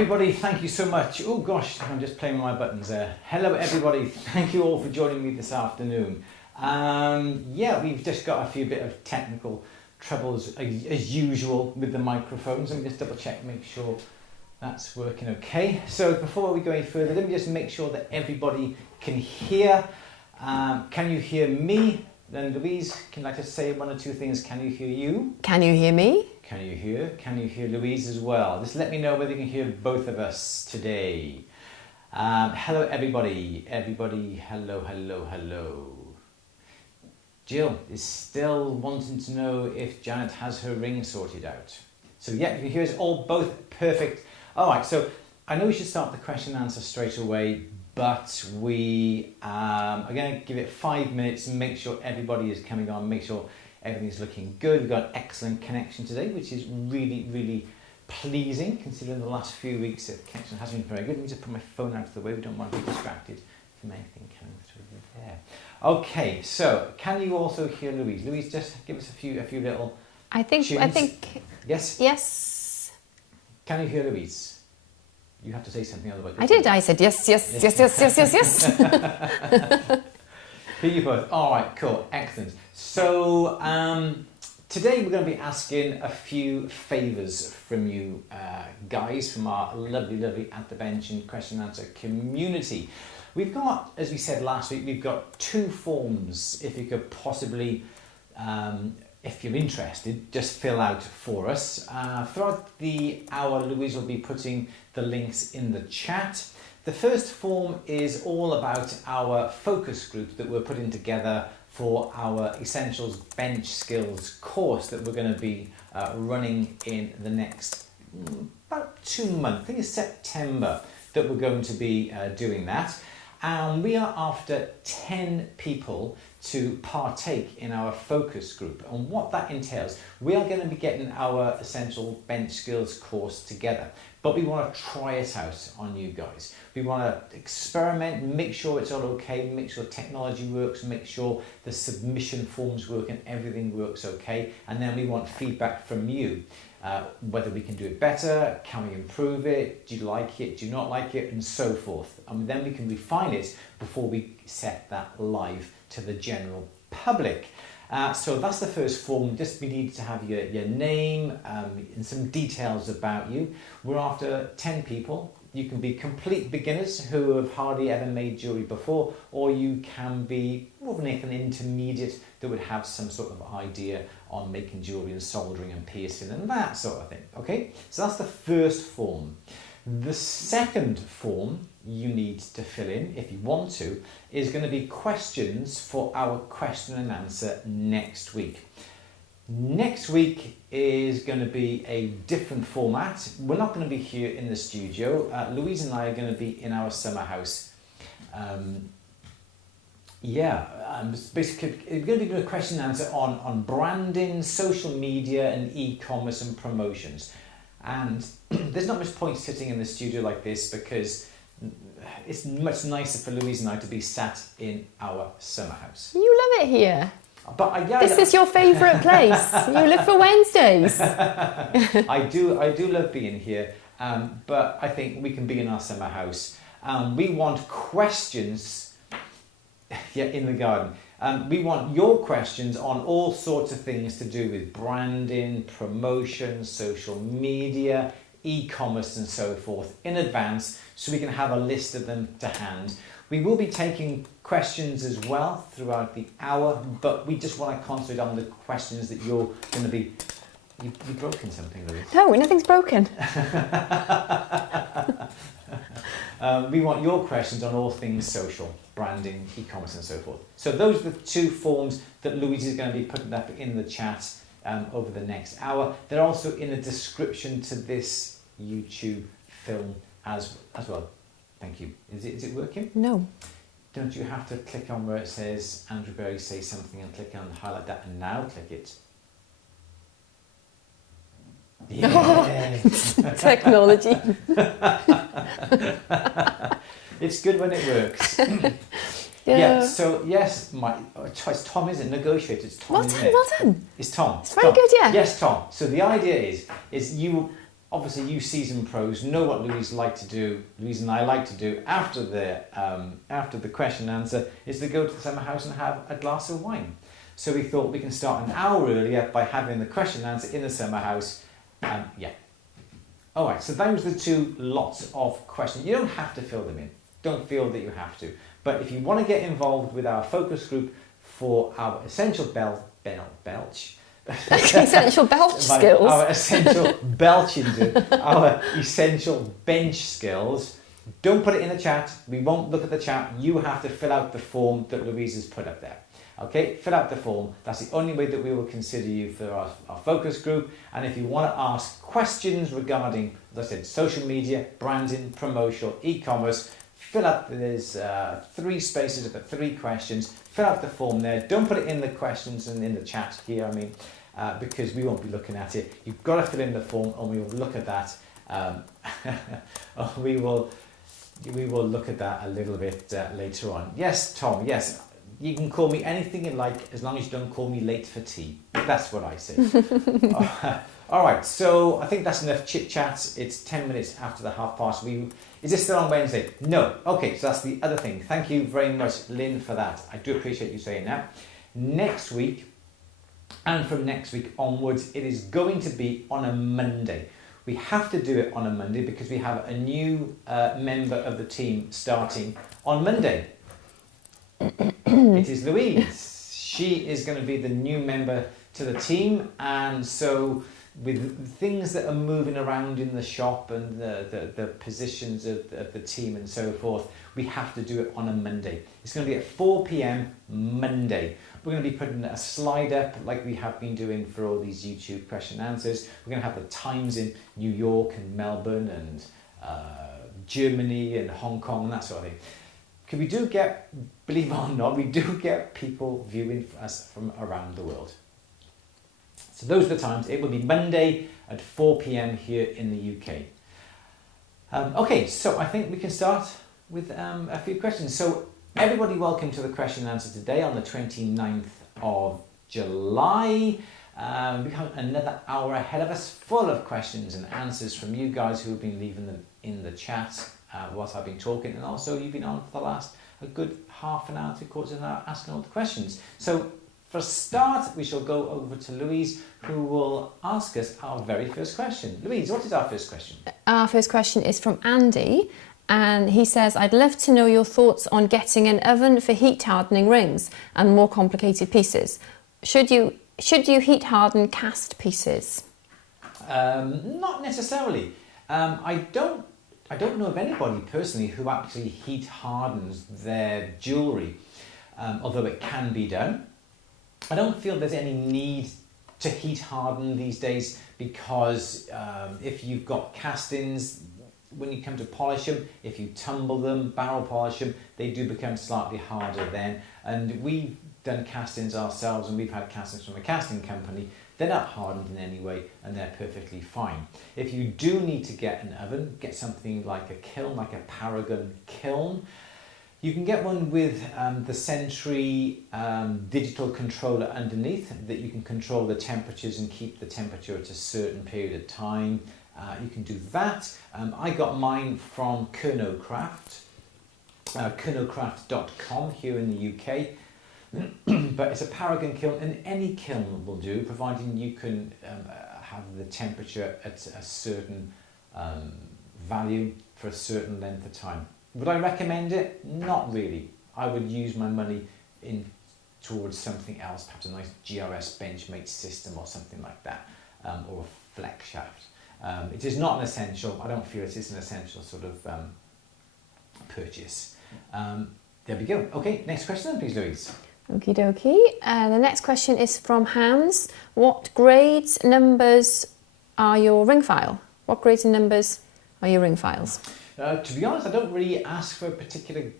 everybody, thank you so much. Oh gosh, I'm just playing with my buttons there. Hello everybody, thank you all for joining me this afternoon. Yeah, we've just got a few bit of technical troubles as usual with the microphones. Let me just double check, make sure that's working okay. So before we go any further, let me just make sure that everybody can hear. Can you hear me? Then Louise, can I just say one or two things? Can you hear you? Can you hear me? Can you hear Louise as well? Just let me know whether you can hear both of us today. Hello everybody. Everybody, hello, hello, hello. Jill is still wanting to know if Janet has her ring sorted out. So yeah, you can hear us all both perfect. All right, so I know we should start the question and answer straight away, but we are going to give it 5 minutes and make sure everybody is coming on, make sure everything's looking good. We've got an excellent connection today, which is really, really pleasing considering the last few weeks the connection hasn't been very good. Let me just put my phone out of the way. We don't want to be distracted from anything coming through there. Okay, so can you also hear Louise? Louise, just give us a few little tunes. I think. Yes? Yes. Can you hear Louise? You have to say something otherwise. I did. I said yes. Hear you both. All right, cool, excellent. So today we're going to be asking a few favours from you guys, from our lovely At The Bench and question and answer community. We've got, as we said last week, we've got 2 forms. If you could possibly, if you're interested, just fill out for us. Throughout the hour, Louise will be putting the links in the chat. The first form is all about our focus group that we're putting together for our Essentials Bench Skills course that we're going to be running in the next about 2 months. I think it's September that we're going to be doing that. And we are after 10 people to partake in our focus group. And what that entails, we are going to be getting our Essential Bench Skills course together. But we want to try it out on you guys. We want to experiment, make sure it's all okay, make sure technology works, make sure the submission forms work and everything works okay. And then we want feedback from you. Whether we can do it better, can we improve it, do you like it, do you not like it, and so forth. And then we can refine it before we set that live to the general public. So that's the first form. Just we need to have your name and some details about you. We're after 10 people. You can be complete beginners who have hardly ever made jewellery before, or you can be more of an intermediate that would have some sort of idea on making jewellery and soldering and piercing and that sort of thing. Okay, so that's the first form. The second form you need to fill in, if you want to, is going to be questions for our question and answer next week. Next week is going to be a different format. We're not going to be here in the studio. Louise and I are going to be in our summer house. Basically, it's going to be a question and answer on branding, social media and e-commerce and promotions. And there's not much point sitting in the studio like this because it's much nicer for Louise and I to be sat in our summer house. You love it here. But this is your favourite place. You live for Wednesdays. I do love being here, but I think we can be in our summer house. We want questions in the garden. We want your questions on all sorts of things to do with branding, promotion, social media, e-commerce and so forth in advance so we can have a list of them to hand. We will be taking questions as well throughout the hour, but we just want to concentrate on the questions that you're going to be... You've broken something, Louise. No, nothing's broken. We want your questions on all things social, branding, e-commerce and so forth. So those are the 2 forms that Louise is going to be putting up in the chat over the next hour. They're also in the description to this YouTube film as well. Thank you. Is it working? No. Don't you have to click on where it says Andrew Berry say something and click on highlight that and now click it? Yes. Technology. It's good when it works. Yeah, so yes, it's Tom, isn't it? Negotiate. It's Tom. Well done. It's Tom. It's very good, yeah. Yes, Tom. So the idea is obviously you seasoned pros know what Louise and I like to do after the question and answer is to go to the summer house and have a glass of wine. So we thought we can start an hour earlier by having the question and answer in the summer house. Yeah. All right, so those are the two lots of questions. You don't have to fill them in. Don't feel that you have to. But if you want to get involved with our focus group for our essential belch, essential belch skills. Our essential our essential bench skills. Don't put it in the chat. We won't look at the chat. You have to fill out the form that Louise has put up there. Okay, fill out the form. That's the only way that we will consider you for our focus group. And if you want to ask questions regarding, as I said, social media, branding, promotional, e-commerce, fill out, there's 3 spaces of the 3 questions. Fill out the form there. Don't put it in the questions and in the chat here, because we won't be looking at it. You've got to fill in the form and we will look at that. We will look at that a little bit later on. Yes, Tom, yes. You can call me anything you like as long as you don't call me late for tea. That's what I say. All right, so I think that's enough chit-chat. It's 10 minutes after the past. Is this still on Wednesday? No. Okay, so that's the other thing. Thank you very much, Lynn, for that. I do appreciate you saying that. Next week, and from next week onwards, it is going to be on a Monday. We have to do it on a Monday because we have a new member of the team starting on Monday. It is Louise. She is going to be the new member to the team, and so with things that are moving around in the shop and the positions of the team and so forth, we have to do it on a Monday. It's going to be at 4 p.m. Monday. We're going to be putting a slide up like we have been doing for all these YouTube question and answers. We're going to have the times in New York and Melbourne and Germany and Hong Kong and that sort of thing. We do get, believe it or not, we do get people viewing us from around the world. So those are the times. It will be Monday at 4 p.m. here in the UK. Okay, so I think we can start with a few questions. So everybody, welcome to the question and answer today on the 29th of July. We have another hour ahead of us full of questions and answers from you guys who have been leaving them in the chat whilst I've been talking, and also you've been on for the last a good half an hour, 3/4 an hour asking all the questions. So for a start, we shall go over to Louise, who will ask us our very first question. Louise, what is our first question? Our first question is from Andy, and he says, I'd love to know your thoughts on getting an oven for heat hardening rings and more complicated pieces. Should you heat harden cast pieces? Not necessarily. I don't know of anybody personally who actually heat hardens their jewellery, although it can be done. I don't feel there's any need to heat harden these days because if you've got castings, when you come to polish them, if you tumble them, barrel polish them, they do become slightly harder then. And we've done castings ourselves, and we've had castings from a casting company. They're not hardened in any way and they're perfectly fine. If you do need to get an oven, get something like a kiln, like a Paragon kiln. You can get one with the Sentry digital controller underneath that you can control the temperatures and keep the temperature at a certain period of time. You can do that. I got mine from Kernocraft, kernocraft.com here in the UK. But it's a Paragon kiln, and any kiln will do, providing you can have the temperature at a certain value for a certain length of time. Would I recommend it? Not really. I would use my money towards something else, perhaps a nice GRS Benchmate system or something like that, or a flex shaft. It is not an essential. I don't feel it is an essential sort of purchase. There we go. Okay, next question then, please, Louise. Okie dokie. The next question is from Hans. What grades, numbers are your ring file? What grades and numbers are your ring files? To be honest, I don't really ask for a particular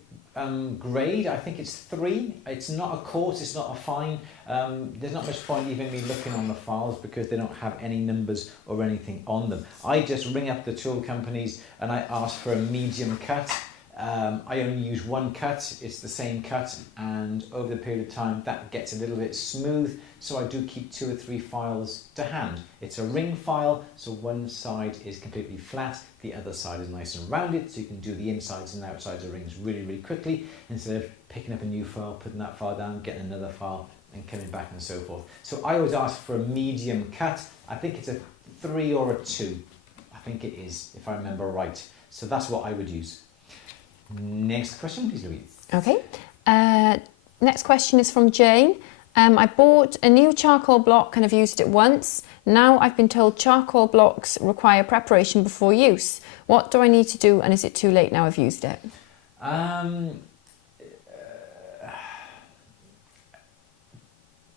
grade. I think it's 3. It's not a coarse, it's not a fine. There's not much point even me looking on the files because they don't have any numbers or anything on them. I just ring up the tool companies and I ask for a medium cut. I only use one cut, it's the same cut, and over the period of time that gets a little bit smooth, so I do keep 2 or 3 files to hand. It's a ring file, so one side is completely flat, the other side is nice and rounded, so you can do the insides and outsides of rings really, really quickly, instead of picking up a new file, putting that file down, getting another file, and coming back and so forth. So I always ask for a medium cut. I think it's a 3 or a 2. I think it is, if I remember right. So that's what I would use. Next question, please, Louise. Okay. Next question is from Jane. I bought a new charcoal block and have used it once. Now I've been told charcoal blocks require preparation before use. What do I need to do, and is it too late now I've used it?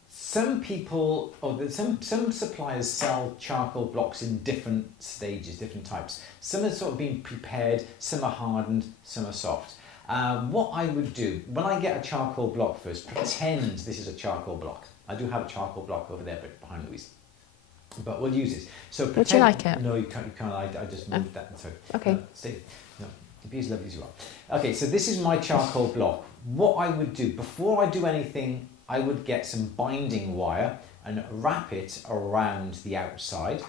Some people, or some suppliers sell charcoal blocks in different stages, different types. Some are sort of being prepared, some are hardened, some are soft. What I would do, when I get a charcoal block first, pretend this is a charcoal block. I do have a charcoal block over there behind Louise, but we'll use this. So pretend, would you like it? No, you can't. I just moved that. So, okay. Stay. No, be as lovely as you are. Okay, so this is my charcoal block. What I would do, before I do anything, I would get some binding wire and wrap it around the outside.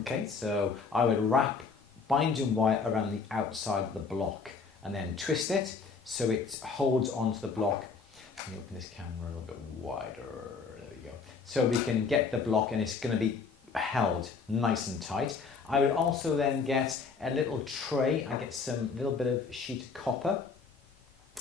Okay, so I would wrap binding wire around the outside of the block and then twist it so it holds onto the block. Let me open this camera a little bit wider. There we go. So we can get the block and it's going to be held nice and tight. I would also then get a little tray. I get some little bit of sheet copper,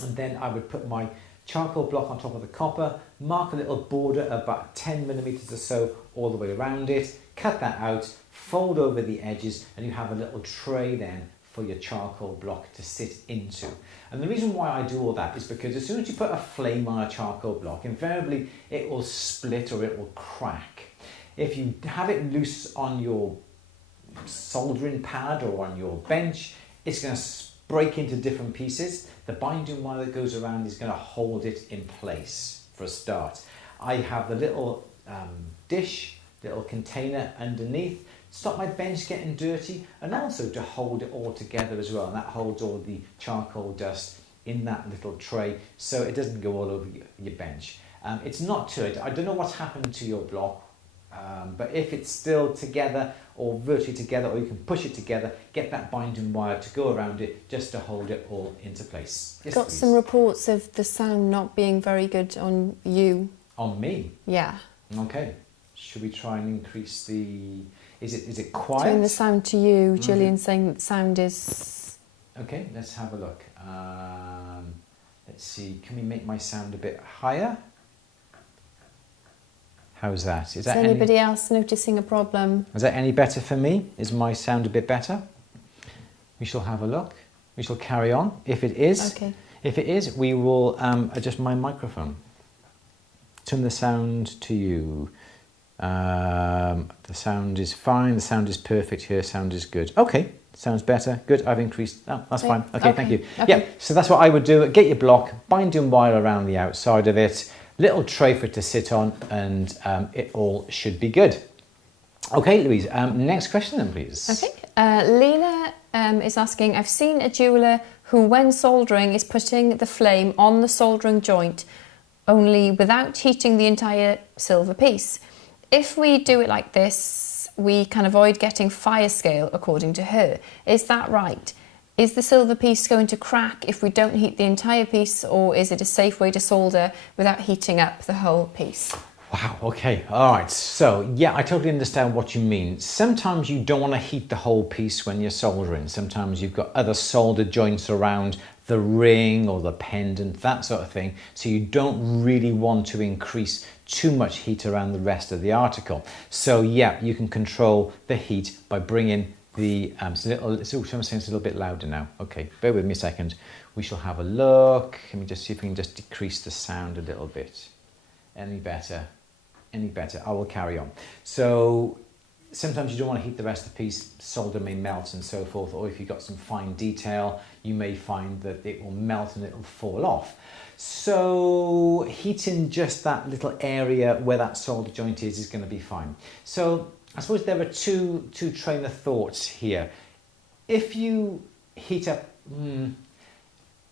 and then I would put my charcoal block on top of the copper, mark a little border about 10 millimeters or so all the way around it, cut that out, fold over the edges, and you have a little tray then for your charcoal block to sit into. And the reason why I do all that is because as soon as you put a flame on a charcoal block, invariably it will split or it will crack. If you have it loose on your soldering pad or on your bench, it's going to break into different pieces. The binding wire that goes around is going to hold it in place for a start. I have the little dish, little container underneath to stop my bench getting dirty, and also to hold it all together as well, and that holds all the charcoal dust in that little tray so it doesn't go all over your bench. It's not too late. I don't know what's happened to your block, but if it's still together or virtually together, or you can push it together, get that binding wire to go around it just to hold it all into place. Yes, got please. some reports of the sound not being very good on you. On me? Yeah. Okay. Should we try and increase the... Is it quiet? Doing the sound to you, Gillian saying that the sound is... Okay, let's have a look. Let's see, can we make my sound a bit higher? How's that? Is anybody else noticing a problem? Is that any better for me? Is my sound a bit better? We shall have a look. We shall carry on. If it is, we will adjust my microphone. Turn the sound to you. The sound is fine. The sound is perfect here. Sound is good. Okay, sounds better. Good. I've increased. Oh, that's fine. Okay, thank you. Okay. Yeah. So that's what I would do. Get your block, binding wire around the outside of it. Little tray for it to sit on, and it all should be good. Okay, Louise, next question then, please. Okay, Leela is asking, I've seen a jeweller who, when soldering, is putting the flame on the soldering joint, only without heating the entire silver piece. If we do it like this, we can avoid getting fire scale, according to her. Is that right? Is the silver piece going to crack if we don't heat the entire piece, or is it a safe way to solder without heating up the whole piece? Wow, okay, all right. So, yeah, I totally understand what you mean. Sometimes you don't want to heat the whole piece when you're soldering. Sometimes you've got other solder joints around the ring or the pendant, that sort of thing. So you don't really want to increase too much heat around the rest of the article. So, yeah, you can control the heat by bringing the, it's a little bit louder now. Okay, bear with me a second. We shall have a look. Let me just see if we can just decrease the sound a little bit. Any better? Any better? I will carry on. So sometimes you don't want to heat the rest of the piece. Solder may melt and so forth. Or if you've got some fine detail, you may find that it will melt and it will fall off. So heating just that little area where that solder joint is going to be fine. So I suppose there are two train of thoughts here. If you heat up,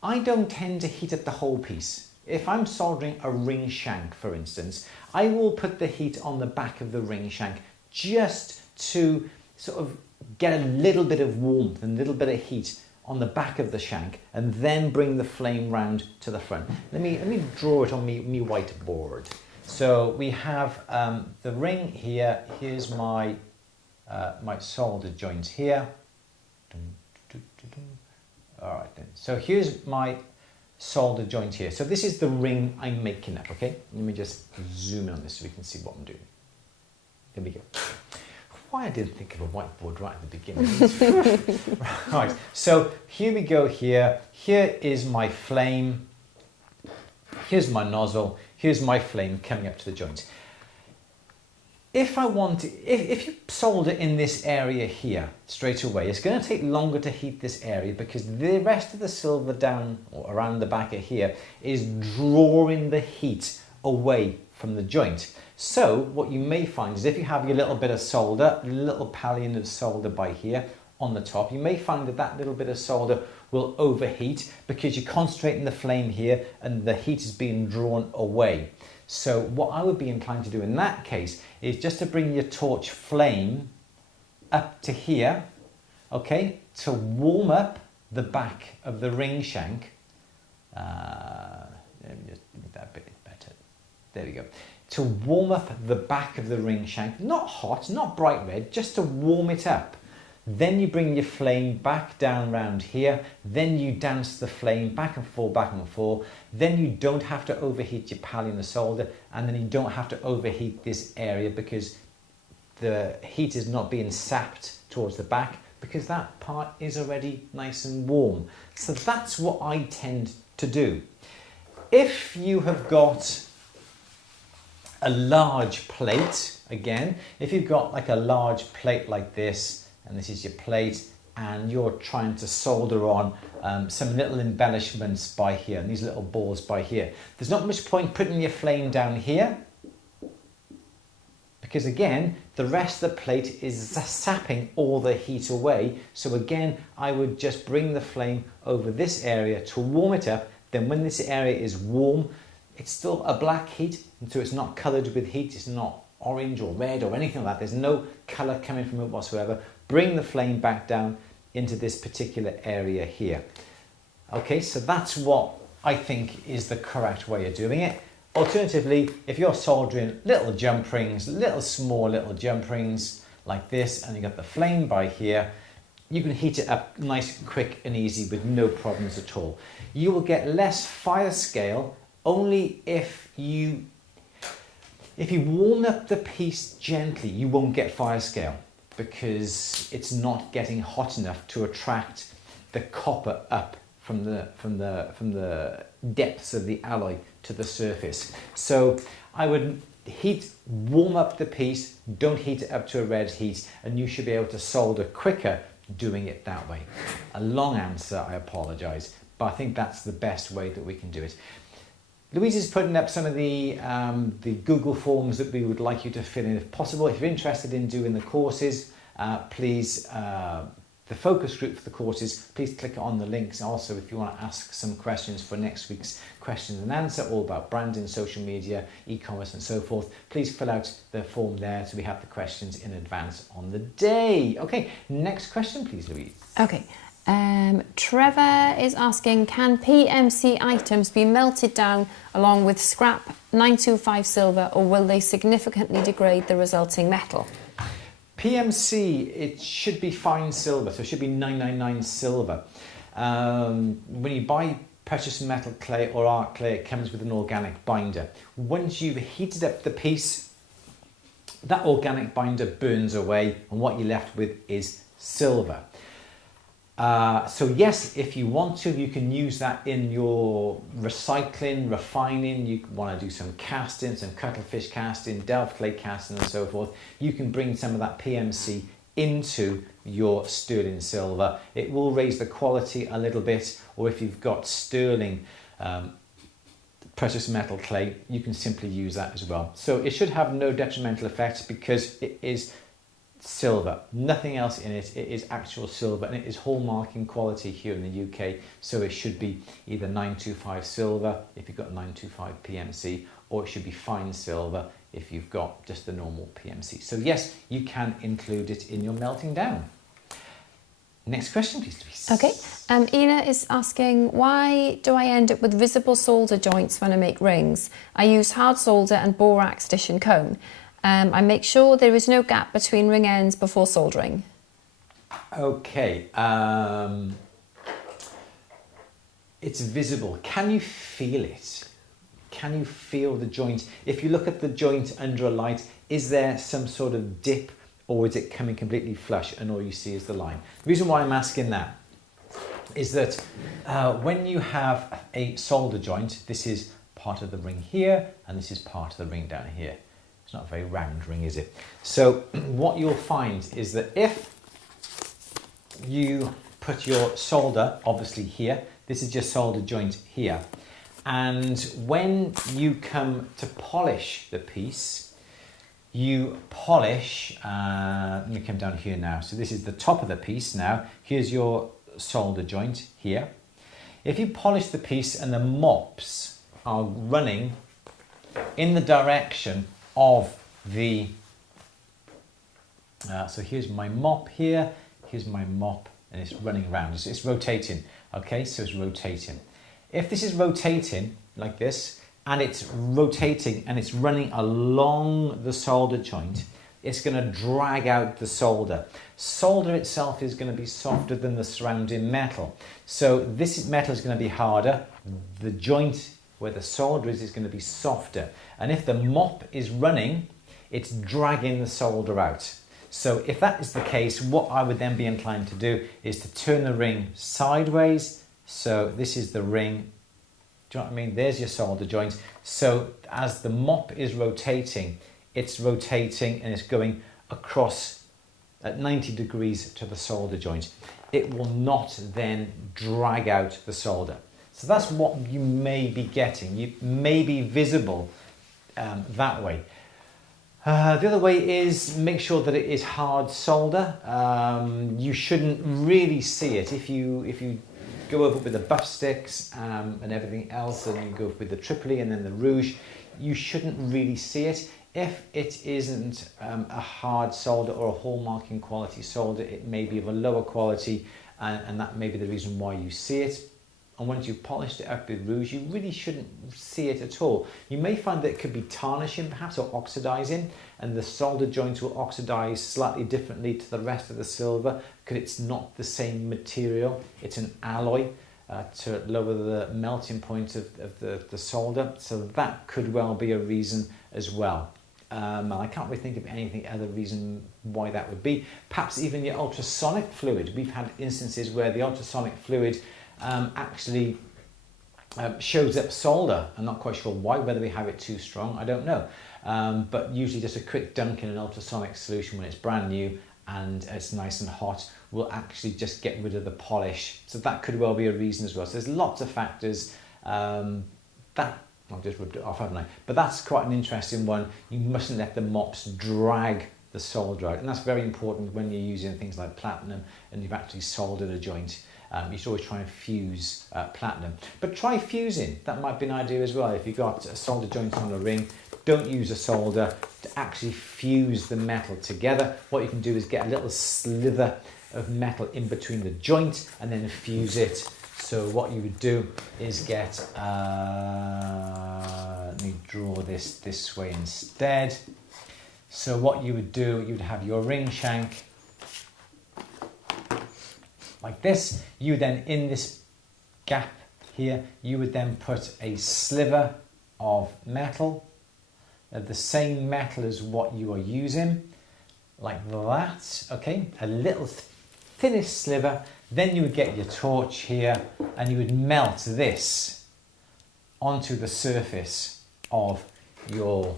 I don't tend to heat up the whole piece. If I'm soldering a ring shank, for instance, I will put the heat on the back of the ring shank just to sort of get a little bit of warmth and a little bit of heat on the back of the shank, and then bring the flame round to the front. Let me draw it on me whiteboard. So we have the ring here. Here's my my solder joint here. All right then. So here's my solder joint here. So this is the ring I'm making up. Okay. Let me just zoom in on this so we can see what I'm doing. There we go. Why I didn't think of a whiteboard right at the beginning. Right, so here we go here. Here is my flame. Here's my nozzle. Here's my flame coming up to the joint. If I want to, if you solder in this area here straight away, it's going to take longer to heat this area because the rest of the silver down or around the back of here is drawing the heat away from the joint. So what you may find is if you have your little bit of solder, a little pallion of solder by here on the top, you may find that that little bit of solder will overheat because you're concentrating the flame here and the heat is being drawn away. So what I would be inclined to do in that case is just to bring your torch flame up to here, okay, to warm up the back of the ring shank. Let me just make that a bit better. There we go. To warm up the back of the ring shank, not hot, not bright red, just to warm it up. Then you bring your flame back down round here, then you dance the flame back and forth, back and forth. Then you don't have to overheat your pallion or solder, and then you don't have to overheat this area because the heat is not being sapped towards the back because that part is already nice and warm. So that's what I tend to do. If you have got a large plate, again, if you've got like a large plate like this, and this is your plate, and you're trying to solder on some little embellishments by here, and these little balls by here, there's not much point putting your flame down here, because again, the rest of the plate is sapping all the heat away. So again, I would just bring the flame over this area to warm it up. Then when this area is warm, it's still a black heat, and so it's not coloured with heat, it's not orange or red or anything like that. There's no colour coming from it whatsoever. Bring the flame back down into this particular area here. Okay, so that's what I think is the correct way of doing it. Alternatively, if you're soldering little jump rings, small little jump rings like this, and you got the flame by here, you can heat it up nice, quick and easy with no problems at all. You will get less fire scale only if you warm up the piece gently. You won't get fire scale because it's not getting hot enough to attract the copper up from the depths of the alloy to the surface. So I would warm up the piece, don't heat it up to a red heat, and you should be able to solder quicker doing it that way. A long answer, I apologise, but I think that's the best way that we can do it. Louise is putting up some of the Google forms that we would like you to fill in if possible. If you're interested in doing the courses, please, the focus group for the courses, please click on the links. Also, if you want to ask some questions for next week's question and answer, all about branding, social media, e-commerce and so forth, please fill out the form there so we have the questions in advance on the day. Okay, next question please, Louise. Okay. Trevor is asking, can PMC items be melted down along with scrap 925 silver, or will they significantly degrade the resulting metal? PMC, it should be fine silver, so it should be 999 silver. When you buy precious metal clay or art clay, it comes with an organic binder. Once you've heated up the piece, that organic binder burns away, and what you're left with is silver. So yes, if you want to, you can use that in your recycling, refining. You want to do some casting, some cuttlefish casting, delft clay casting and so forth. You can bring some of that PMC into your sterling silver. It will raise the quality a little bit, or if you've got sterling precious metal clay, you can simply use that as well. So it should have no detrimental effect because it is silver, nothing else in it. It is actual silver, and it is hallmarking quality here in the UK, so it should be either 925 silver if you've got 925 PMC, or it should be fine silver if you've got just the normal PMC. So yes, you can include it in your melting down. Next question, please, Louise. Okay, Ina is asking, why do I end up with visible solder joints when I make rings? I use hard solder and borax dish and cone. I make sure there is no gap between ring ends before soldering. Okay, it's visible. Can you feel it? Can you feel the joint? If you look at the joint under a light, is there some sort of dip, or is it coming completely flush and all you see is the line? The reason why I'm asking that is that when you have a solder joint, this is part of the ring here and this is part of the ring down here. It's not a very round ring, is it? So what you'll find is that if you put your solder, obviously here, this is your solder joint here, and when you come to polish the piece, you polish, let me come down here now. So this is the top of the piece now. Here's your solder joint here. If you polish the piece and the mops are running in the direction of the, so here's my mop here, here's my mop, and it's running around. It's rotating, okay, so it's rotating. If this is rotating like this, and it's rotating and it's running along the solder joint, it's going to drag out the solder. Solder itself is going to be softer than the surrounding metal. So this metal is going to be harder. The joint where the solder is going to be softer. And if the mop is running, it's dragging the solder out. So if that is the case, what I would then be inclined to do is to turn the ring sideways. So this is the ring. Do you know what I mean? There's your solder joint. So as the mop is rotating, it's rotating and it's going across at 90 degrees to the solder joint. It will not then drag out the solder. So that's what you may be getting. You may be visible that way. The other way is make sure that it is hard solder. You shouldn't really see it. If you go over with the buff sticks and everything else, and you go with the Tripoli and then the rouge, you shouldn't really see it. If it isn't a hard solder or a hallmarking quality solder, it may be of a lower quality, and that may be the reason why you see it. And once you've polished it up with rouge, you really shouldn't see it at all. You may find that it could be tarnishing perhaps, or oxidizing, and the solder joints will oxidize slightly differently to the rest of the silver because it's not the same material. It's an alloy to lower the melting point of the solder. So that could well be a reason as well. I can't really think of anything other reason why that would be. Perhaps even your ultrasonic fluid. We've had instances where the ultrasonic fluid actually shows up solder. I'm not quite sure why, whether we have it too strong, I don't know. But usually just a quick dunk in an ultrasonic solution when it's brand new and it's nice and hot will actually just get rid of the polish. So that could well be a reason as well. So there's lots of factors that I've just ripped it off, haven't I? But that's quite an interesting one. You mustn't let the mops drag the solder out, and that's very important when you're using things like platinum and you've actually soldered a joint. You should always try and fuse platinum, but try fusing. That might be an idea as well. If you've got a solder joint on a ring, don't use a solder to actually fuse the metal together. What you can do is get a little slither of metal in between the joint and then fuse it. So what you would do is get, let me draw this way instead. So what you would do, you would have your ring shank like this. You then, in this gap here, you would then put a sliver of metal, the same metal as what you are using, like that, okay? A little thinnish sliver. Then you would get your torch here and you would melt this onto the surface of your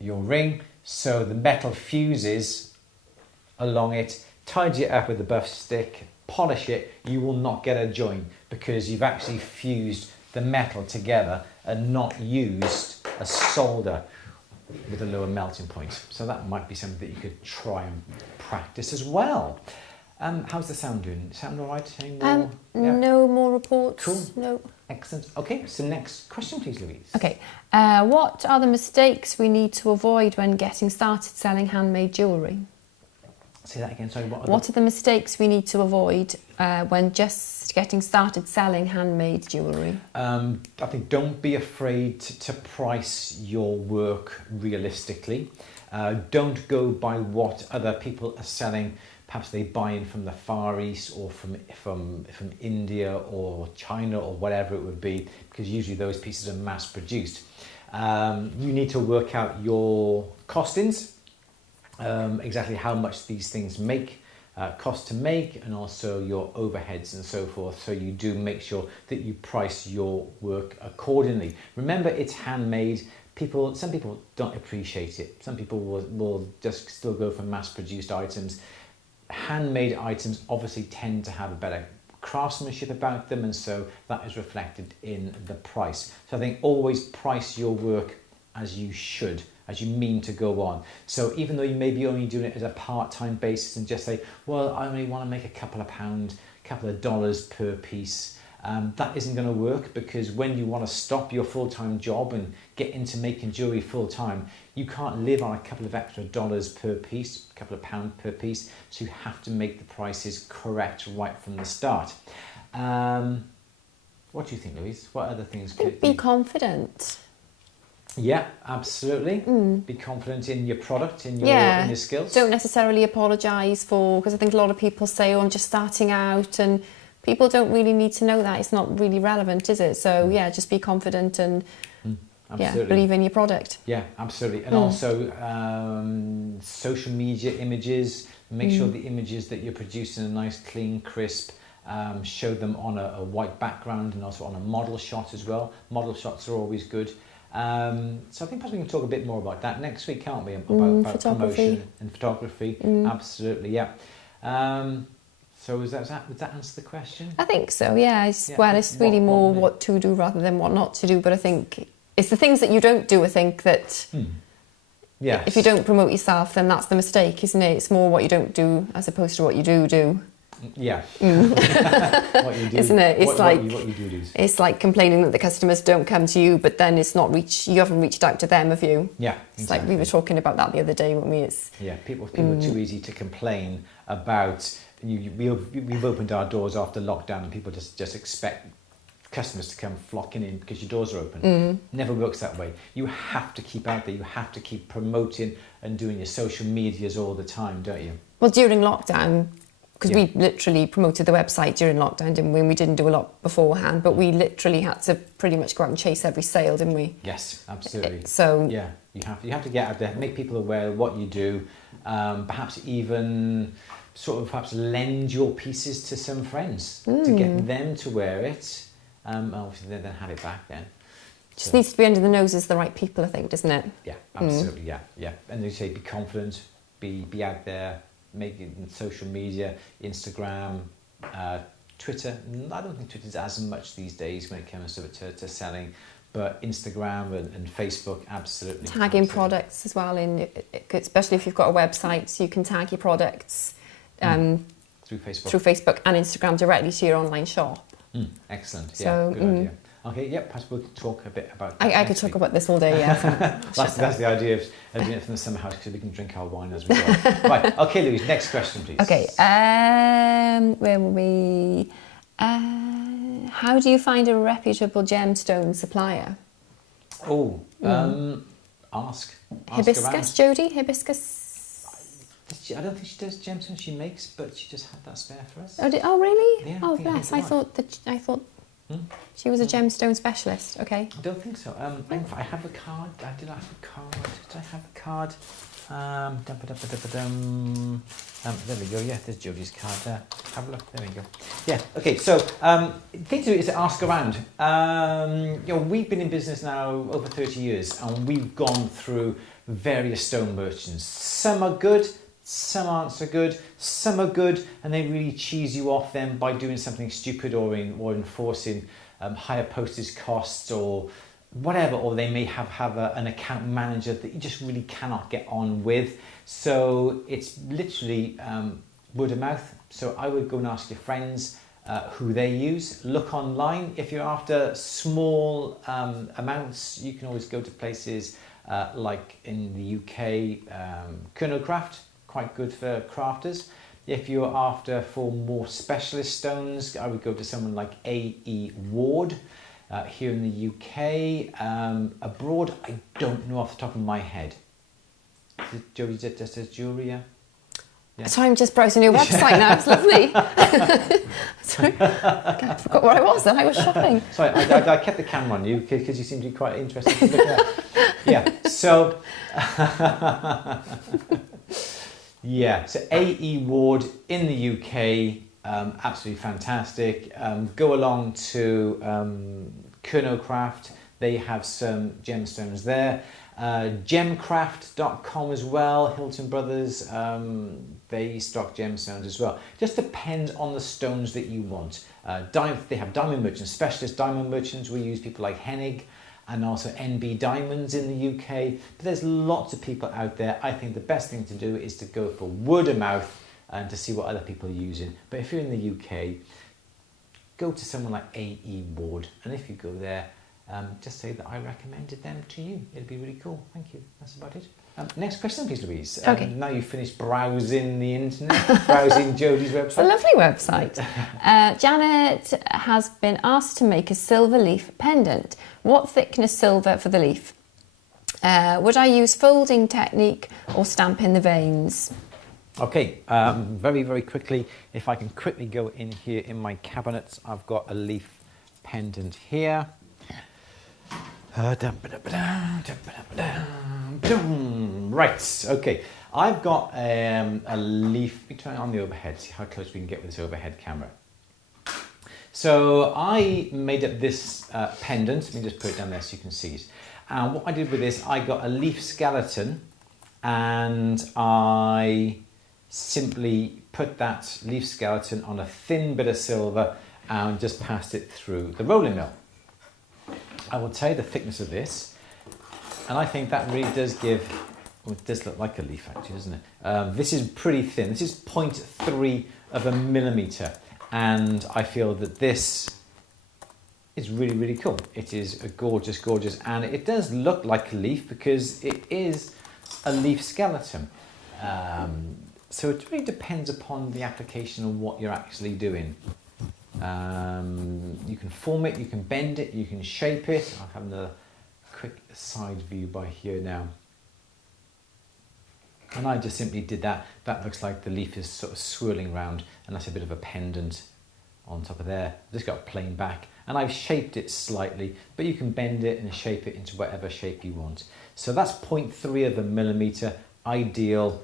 ring, so the metal fuses along it. Tidy it up with a buff stick, polish it. You will not get a join because you've actually fused the metal together and not used a solder. with a lower melting point. So that might be something that you could try and practice as well. How's the sound doing? Sound all right? Any more? No more reports. Cool. No. Excellent. Okay, so next question, please, Louise. Okay. What are the mistakes we need to avoid when getting started selling handmade jewellery? Say that again, sorry. What are the mistakes we need to avoid when just getting started selling handmade jewellery? I think don't be afraid to price your work realistically. Don't go by what other people are selling. Perhaps they buy in from the Far East or from India or China or whatever it would be, because usually those pieces are mass produced. You need to work out your costings, exactly how much these things cost to make, and also your overheads and so forth. So you do make sure that you price your work accordingly. Remember, it's handmade. Some people don't appreciate it. Some people will just still go for mass produced items. Handmade items obviously tend to have a better craftsmanship about them, and so that is reflected in the price. So I think always price your work as you should, as you mean to go on. So even though you may be only doing it as a part-time basis and just say, well, I only want to make a couple of pounds, a couple of dollars per piece, that isn't going to work, because when you want to stop your full-time job and get into making jewellery full-time, you can't live on a couple of extra dollars per piece, a couple of pounds per piece, so you have to make the prices correct right from the start. What do you think, Louise? What other things could Be confident. Yeah, absolutely. Be confident in your product, in your skills. Don't necessarily apologise because I think a lot of people say, oh, I'm just starting out, and people don't really need to know that. It's not really relevant, is it? So just be confident and believe in your product. Yeah, absolutely. And also social media images. Make sure the images that you're producing are nice, clean, crisp. Show them on a white background and also on a model shot as well. Model shots are always good. So I think perhaps we can talk a bit more about that next week, can't we? About promotion and photography. Absolutely, yeah. So would that answer the question? I think so, yeah. It's really more what to do rather than what not to do. But I think it's the things that you don't do, I think, that if you don't promote yourself, then that's the mistake, isn't it? It's more what you don't do as opposed to what you do. Yeah. What you do. Isn't it? It's what you do. It's like complaining that the customers don't come to you, but then you haven't reached out to them, have you? Yeah, It's exactly. like we were talking about that the other day, weren't we? People are too easy to complain about. We've opened our doors after lockdown, and people just expect customers to come flocking in because your doors are open. Never works that way. You have to keep out there. You have to keep promoting and doing your social medias all the time, don't you? Well, during lockdown, because we literally promoted the website during lockdown, didn't we? And we didn't do a lot beforehand, but we literally had to pretty much go out and chase every sale, didn't we? Yes, absolutely. So yeah, you have to get out there, make people aware of what you do, perhaps even perhaps lend your pieces to some friends to get them to wear it. Obviously, then have it back then. Just needs to be under the noses of the right people, I think, doesn't it? Yeah, absolutely. Yeah. And they say be confident, be out there. Make it in social media, Instagram, Twitter. I don't think Twitter's as much these days when it comes to selling, but Instagram and Facebook, absolutely. Tagging products as well, especially if you've got a website, so you can tag your products through Facebook and Instagram directly to your online shop. Excellent. So, good idea. Okay, perhaps we'll talk a bit about that. I could talk about this all day, yeah. That's the idea of doing it from the summer house, because we can drink our wine as we go. Right, okay, Louise, next question, please. Okay, where were we? How do you find a reputable gemstone supplier? Ask Hibiscus, around. Jodie? Hibiscus? I don't think she does gemstones. She makes, but she just had that spare for us. Oh really? Yeah, oh bless. I thought she was a gemstone specialist. Okay. I don't think so. I have a card. Did I have a card? There we go. Yeah, there's Jodie's card there. Have a look. There we go. Yeah. Okay. So the thing to do is to ask around. We've been in business now over 30 years, and we've gone through various stone merchants. Some are good. Some aren't so good, some are good, and they really cheese you off then by doing something stupid or enforcing higher postage costs or whatever, or they may have an account manager that you just really cannot get on with. So it's literally word of mouth. So I would go and ask your friends who they use. Look online. If you're after small amounts, you can always go to places like in the UK, Craft, quite good for crafters. If you're after for more specialist stones, I would go to someone like A.E. Ward here in the UK. Abroad, I don't know off the top of my head. Jodie just says jewellery, yeah? Yeah. So I'm just browsing your website now. It's lovely. Sorry, I forgot where I was then. I was shopping. Sorry, I kept the camera on you because you seem to be quite interested in looking at. Yeah, so yeah, so A.E. Ward in the UK, absolutely fantastic. Go along to Craft. They have some gemstones there. Gemcraft.com as well, Hilton Brothers, they stock gemstones as well. Just depends on the stones that you want. They have diamond merchants, specialist diamond merchants. We use people like Hennig and also NB Diamonds in the UK. But there's lots of people out there. I think the best thing to do is to go for word of mouth and to see what other people are using. But if you're in the UK, go to someone like A.E. Ward, and if you go there, just say that I recommended them to you. It'd be really cool. Thank you. That's about it. Next question, please, Louise. Okay. Now you've finished browsing the internet, browsing Jodie's website. It's a lovely website. Janet has been asked to make a silver leaf pendant. What thickness silver for the leaf? Would I use folding technique or stamp in the veins? Okay, very, very quickly, if I can quickly go in here in my cabinets, I've got a leaf pendant here. Right, okay, I've got a leaf. Let me turn on the overhead, see how close we can get with this overhead camera. So I made up this pendant. Let me just put it down there so you can see it. And what I did with this, I got a leaf skeleton and I simply put that leaf skeleton on a thin bit of silver and just passed it through the rolling mill. I will tell you the thickness of this, and I think that really does give, well, it does look like a leaf actually, doesn't it? This is pretty thin. This is 0.3 of a millimetre, and I feel that this is really, really cool. It is gorgeous, gorgeous, and it does look like a leaf because it is a leaf skeleton. So it really depends upon the application and what you're actually doing. You can form it, you can bend it, you can shape it. I'll have another quick side view by here now. And I just simply did that. That looks like the leaf is sort of swirling round, and that's a bit of a pendant on top of there. I've just got a plain back, and I've shaped it slightly, but you can bend it and shape it into whatever shape you want. So that's 0.3 of a millimetre, ideal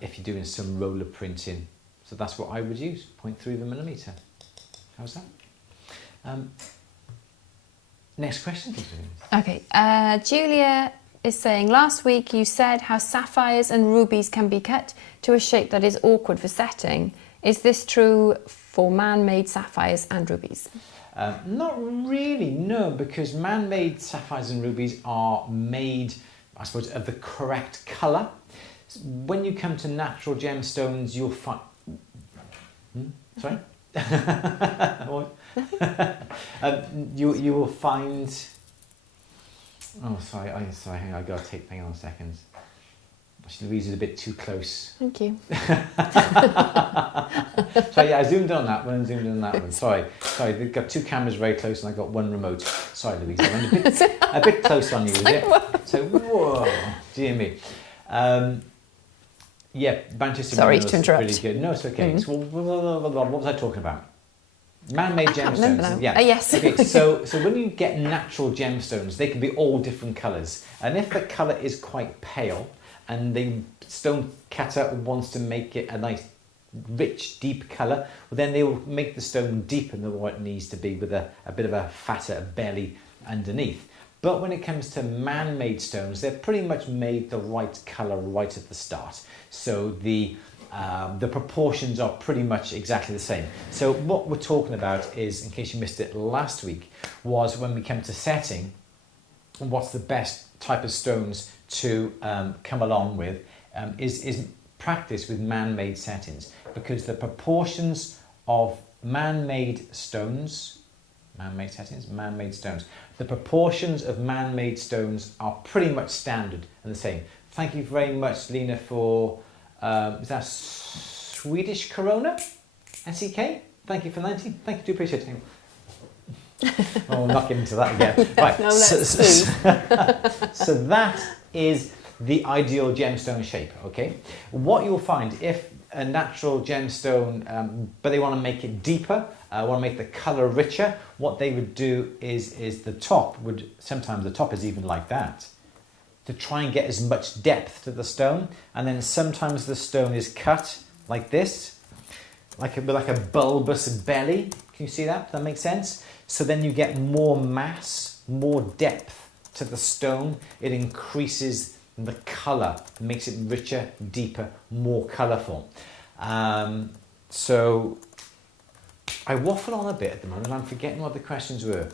if you're doing some roller printing. So that's what I would use, 0.3 of a millimetre. How's that? Next question, please. Okay, Julia is saying, last week you said how sapphires and rubies can be cut to a shape that is awkward for setting. Is this true for man-made sapphires and rubies? Not really, no, because man-made sapphires and rubies are made, I suppose, of the correct colour. When you come to natural gemstones, you'll find... Sorry? What? You will find... Oh, sorry, hang on, I've got to take... Hang on a second. Louise is a bit too close. Thank you. Sorry, yeah, I zoomed in on that one and zoomed in on that one. Sorry, they've got two cameras very close and I got one remote. Sorry, Louise, I went a bit close on you, is it? So, whoa, dear me. Yeah, Manchester Sorry Minerals to interrupt. is really good. No, it's okay. So, what was I talking about? Man-made gemstones. Yeah. Yes. Okay. So when you get natural gemstones, they can be all different colours, and if the colour is quite pale, and the stone cutter wants to make it a nice, rich, deep colour, well, then they will make the stone deeper than what it needs to be, with a bit of a fatter belly underneath. But when it comes to man-made stones, they're pretty much made the right colour right at the start. So the proportions are pretty much exactly the same. So what we're talking about is, in case you missed it last week, was when we come to setting, what's the best type of stones to come along with is practice with man-made settings, because the proportions of man-made stones, man-made settings, man-made stones, the proportions of man-made stones are pretty much standard and the same. Thank you very much, Lena, for, is that Swedish Corona? SEK? Thank you for 19. Thank you, do appreciate it. Oh, we'll not get into that again. Right, No, so that is the ideal gemstone shape, okay? What you'll find, if a natural gemstone, but they want to make it deeper, want to make the colour richer, what they would do is the top would, sometimes the top is even like that, to try and get as much depth to the stone, and then sometimes the stone is cut like this, like a bulbous belly. Can you see that? Does that make sense? So then you get more mass, more depth to the stone. It increases the colour, makes it richer, deeper, more colourful. So I waffle on a bit at the moment. I'm forgetting what the questions were.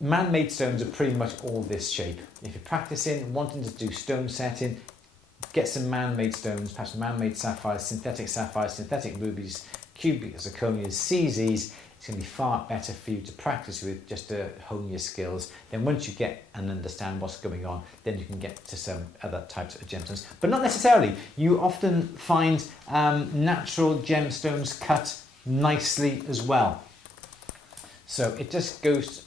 Man-made stones are pretty much all this shape. If you're practicing, wanting to do stone setting, get some man-made stones, perhaps man-made sapphires, synthetic rubies, cubic zirconias, CZs. It's going to be far better for you to practice with, just to hone your skills. Then once you get and understand what's going on, then you can get to some other types of gemstones. But not necessarily. You often find natural gemstones cut nicely as well. So it just goes,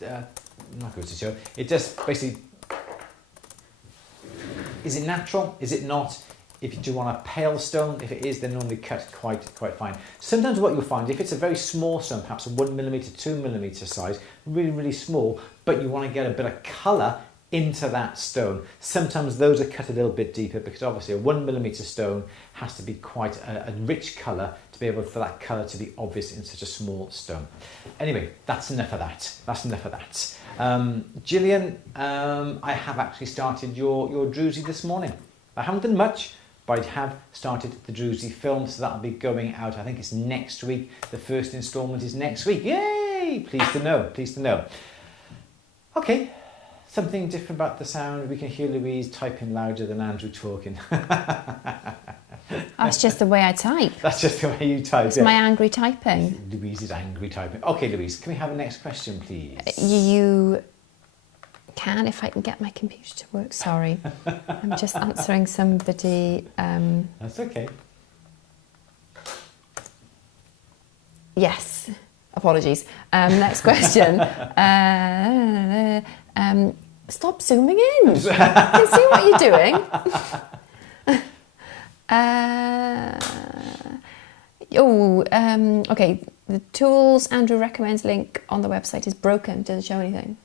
not goes to show, it just basically, is it natural? Is it not? If you do want a pale stone, if it is, they're normally cut quite fine. Sometimes what you'll find, if it's a very small stone, perhaps a 1mm, 2mm size, really, really small, but you want to get a bit of colour into that stone, sometimes those are cut a little bit deeper, because obviously a 1mm stone has to be quite a rich colour to be able for that colour to be obvious in such a small stone. Anyway, that's enough of that. That's enough of that. Gillian, I have actually started your druzy this morning. I haven't done much, but I have started the druzy film, so that'll be going out, I think it's next week. The first instalment is next week. Yay! Pleased to know, pleased to know. Okay, something different about the sound. We can hear Louise typing louder than Andrew talking. That's just the way I type. That's just the way you type. It's my angry typing. Louise is angry typing. Okay, Louise, can we have a next question, please? You can, if I can get my computer to work. Sorry, I'm just answering somebody. That's okay. Yes, apologies. Next question. Stop zooming in. You can see what you're doing. Okay. The tools Andrew recommends link on the website is broken. Doesn't show anything.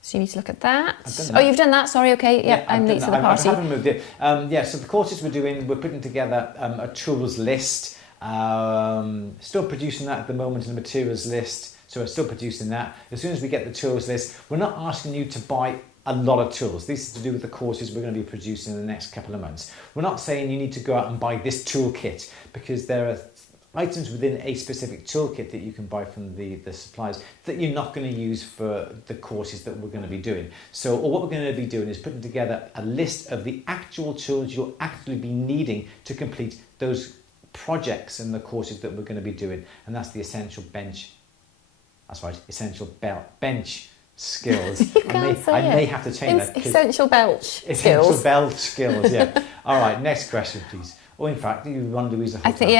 So you need to look at that. Oh, you've done that. Sorry. Okay. Yeah, I'm late to the party. I haven't moved it. Yeah. So the courses we're doing, we're putting together a tools list. Still producing that at the moment in the materials list. So we're still producing that. As soon as we get the tools list, we're not asking you to buy a lot of tools. This is to do with the courses we're going to be producing in the next couple of months. We're not saying you need to go out and buy this toolkit, because there are items within a specific toolkit that you can buy from the suppliers that you're not going to use for the courses that we're going to be doing. So what we're going to be doing is putting together a list of the actual tools you'll actually be needing to complete those projects and the courses that we're going to be doing. And that's the essential bench. That's right, essential bench skills. I may have to change that. Essential belch skills. Essential belch skills, yeah. All right, next question, please. Oh, in fact, you run Louise the whole time. I think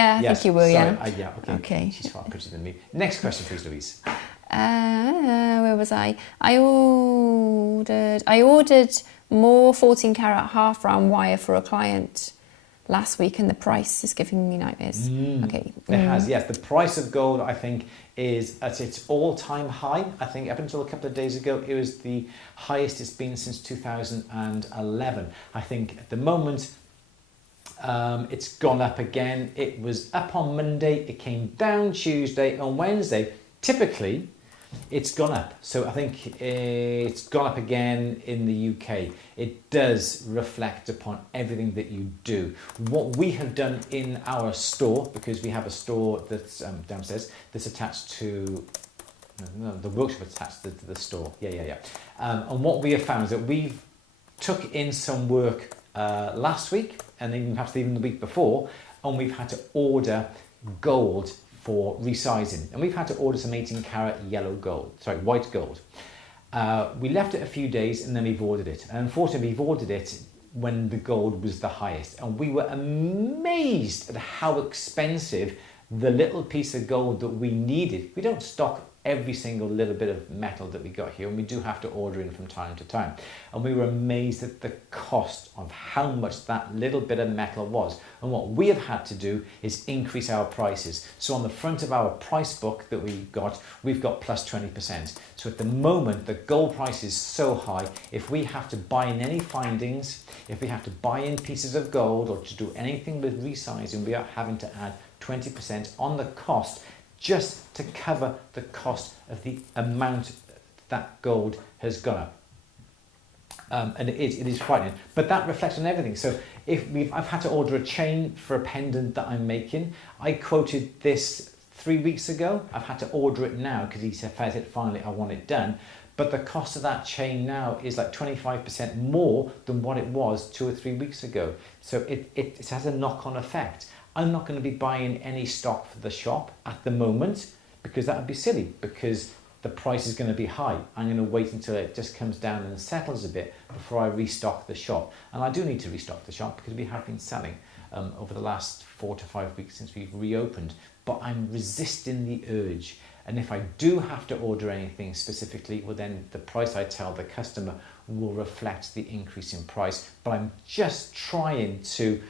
you will, yeah. Yeah, okay. She's far prettier than me. Next question, please, Louise. Where was I? I ordered more 14 carat half round wire for a client last week, and the price is giving me nightmares. Okay. It has, yes. The price of gold, I think, is at its all-time high. I think up until a couple of days ago, it was the highest it's been since 2011. I think at the moment, it's gone up again. It was up on Monday, it came down Tuesday. On Wednesday, typically, it's gone up. So I think it's gone up again in the UK. It does reflect upon everything that you do. What we have done in our store, because we have a store that's downstairs, that's attached to No, the workshop attached to the store. Yeah. And what we have found is that we've took in some work last week, and even perhaps even the week before, and we've had to order gold for resizing, and we've had to order some 18 karat white gold. We left it a few days, and then we've ordered it. And unfortunately, we've ordered it when the gold was the highest, and we were amazed at how expensive the little piece of gold that we needed. We don't stock every single little bit of metal that we got here, and we do have to order in from time to time. And we were amazed at the cost of how much that little bit of metal was. And what we have had to do is increase our prices. So on the front of our price book that we've got plus 20%. So at the moment, the gold price is so high, if we have to buy in any findings, if we have to buy in pieces of gold or to do anything with resizing, we are having to add 20% on the cost, just to cover the cost of the amount that gold has gone up. And it is frightening, but that reflects on everything. So I've had to order a chain for a pendant that I'm making. I quoted this 3 weeks ago. I've had to order it now because he said, finally, I want it done. But the cost of that chain now is like 25% more than what it was 2 or 3 weeks ago. So it has a knock-on effect. I'm not going to be buying any stock for the shop at the moment because that would be silly, because the price is going to be high. I'm going to wait until it just comes down and settles a bit before I restock the shop. And I do need to restock the shop because we have been selling over the last 4 to 5 weeks since we've reopened. But I'm resisting the urge. And if I do have to order anything specifically, well then the price I tell the customer will reflect the increase in price. But I'm just trying to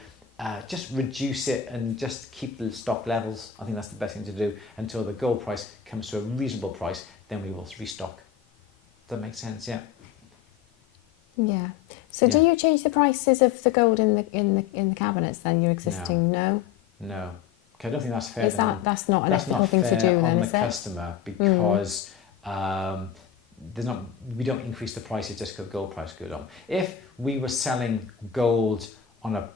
just reduce it and just keep the stock levels. I think that's the best thing to do until the gold price comes to a reasonable price. Then we will restock. Does that make sense? Yeah. Yeah. So do you change the prices of the gold in the cabinets then? Your existing? No. Okay, I don't think that's fair. That's not an ethical thing to do then, is it? Customer, because we don't increase the prices just because gold price goes on. If we were selling gold on a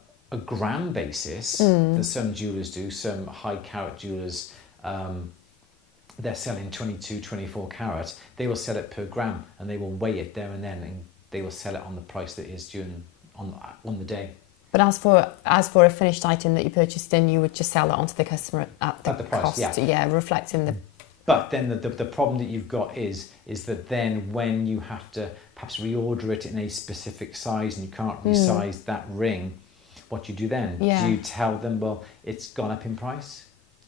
gram basis, that some jewelers do, some high carat jewelers, they're selling 22, 24 carat, they will sell it per gram and they will weigh it there and then, and they will sell it on the price that is on the day. But as for a finished item that you purchased in, you would just sell it onto the customer at the price, cost, reflecting the... But then the problem that you've got is that then when you have to perhaps reorder it in a specific size and you can't resize that ring, what you do then? Do you tell them, well, it's gone up in price?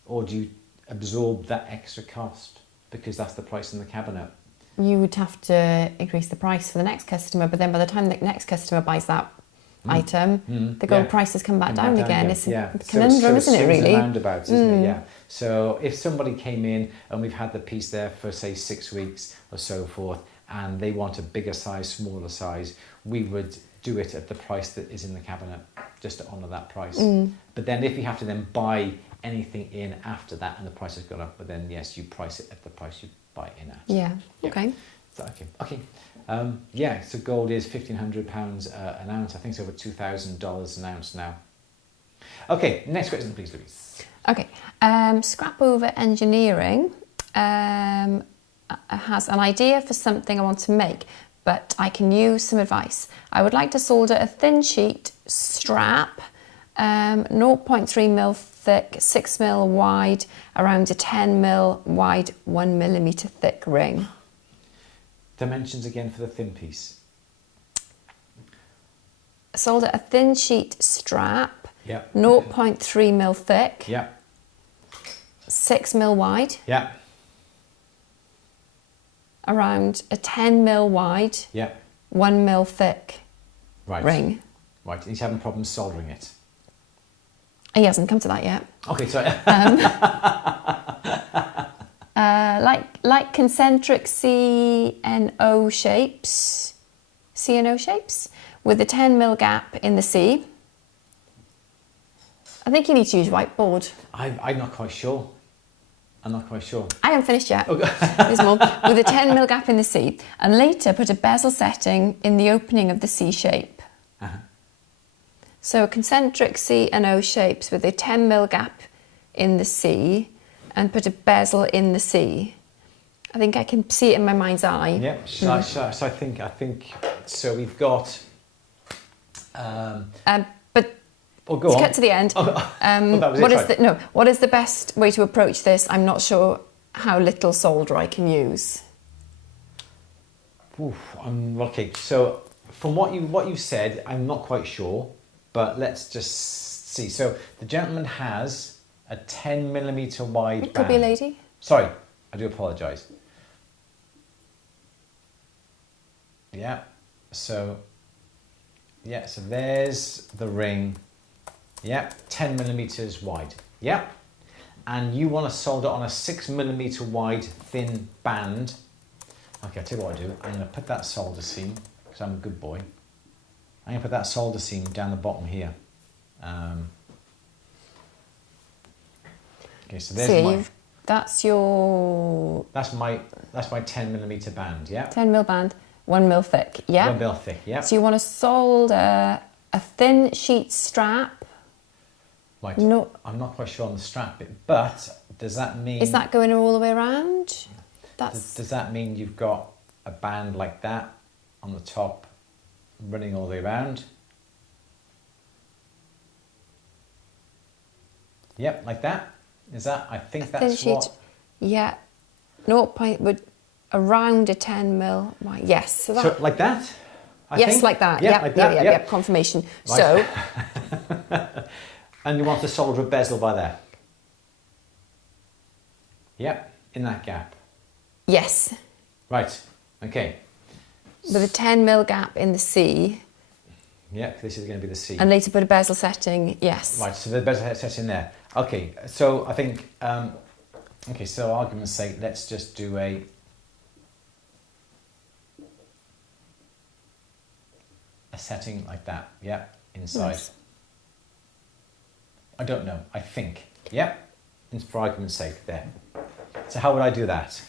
Or do you absorb that extra cost because that's the price in the cabinet? You would have to increase the price for the next customer, but then by the time the next customer buys that item, the gold prices come back down again. It's a conundrum, isn't it, really? Roundabouts, isn't it? Yeah. So if somebody came in and we've had the piece there for, say, 6 weeks or so forth, and they want a bigger size, smaller size, we would do it at the price that is in the cabinet, just to honour that price. But then if you have to then buy anything in after that and the price has gone up, but then yes, you price it at the price you buy it in at. Yeah. Okay. So, okay. So gold is £1,500 an ounce. I think it's over $2,000 an ounce now. Okay, next question, please, Louise. Okay, Scrap Over Engineering has an idea for something I want to make, but I can use some advice. I would like to solder a thin sheet strap, 0.3mm thick, 6mm wide, around a 10mm wide, 1mm thick ring. Dimensions again for the thin piece. Solder a thin sheet strap, 0.3mm thick, 6mm wide, around a 10mm wide, 1mm thick ring. Right, he's having problems soldering it. He hasn't come to that yet. Okay, sorry. Like concentric C&O shapes, with a 10mm gap in the C. I think you need to use whiteboard. I'm not quite sure. I haven't finished yet. There's more. With a 10mm gap in the C, and later put a bezel setting in the opening of the C shape. So concentric C&O shapes with a 10mm gap in the C, and put a bezel in the C. I think I can see it in my mind's eye. Yep. So I think so. We've got. But Oh, go to on. get to the end, what is the best way to approach this? I'm not sure how little solder I can use. Oof, okay. So from what you've said, I'm not quite sure, but let's just see. So the gentleman has a 10mm wide band. Could be a lady. Sorry, I do apologise. Yeah. So there's the ring. Yeah, 10mm wide. Yeah. And you want to solder on a 6mm wide thin band. Okay, I'll tell you what I do. I'm going to put that solder seam, because I'm a good boy. I'm going to put that solder seam down the bottom here. Okay, so there's that's my 10mm band, yeah? 10mm band, 1mm thick, yeah? 1mm thick, yeah. So you want to solder a thin sheet strap. Right, no, I'm not quite sure on the strap bit, but does that mean... Is that going all the way around? Does that mean you've got a band like that on the top running all the way around? Yep, like that. Is that? I think that's what. Yeah, 0.0 would around a 10mm. Right. Yes. So like that. I yes, think? like that. Yeah, Yep, like that. Yep. Confirmation. Right. So. And you want to solder a bezel by there. Yep, in that gap. Yes. Right. Okay. With a 10mm gap in the C. Yeah, this is going to be the C. And later put a bezel setting. Yes. Right. So the bezel setting there. Okay. So I think. Okay. So argument's sake, let's just do a setting like that. Yeah. Inside. Nice. I don't know. I think. Yeah. For argument's sake, there. So how would I do that?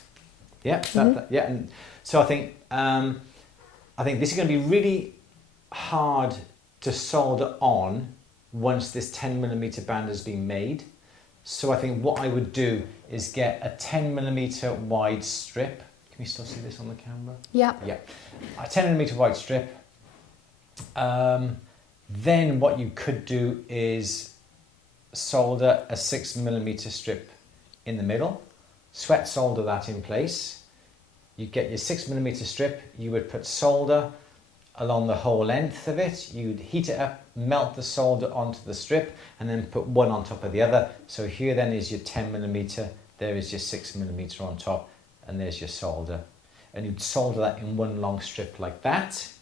Yeah. Yeah. And so I think this is going to be really hard to solder on once this 10mm band has been made. So I think what I would do is get a 10mm wide strip. Can we still see this on the camera? Yeah. Yeah. A 10mm wide strip. Then what you could do is solder a 6mm strip in the middle, sweat solder that in place. You get your 6mm strip, you would put solder along the whole length of it, you'd heat it up, melt the solder onto the strip, and then put one on top of the other. So here then is your 10mm, there is your 6mm on top, and there's your solder. And you'd solder that in one long strip like that.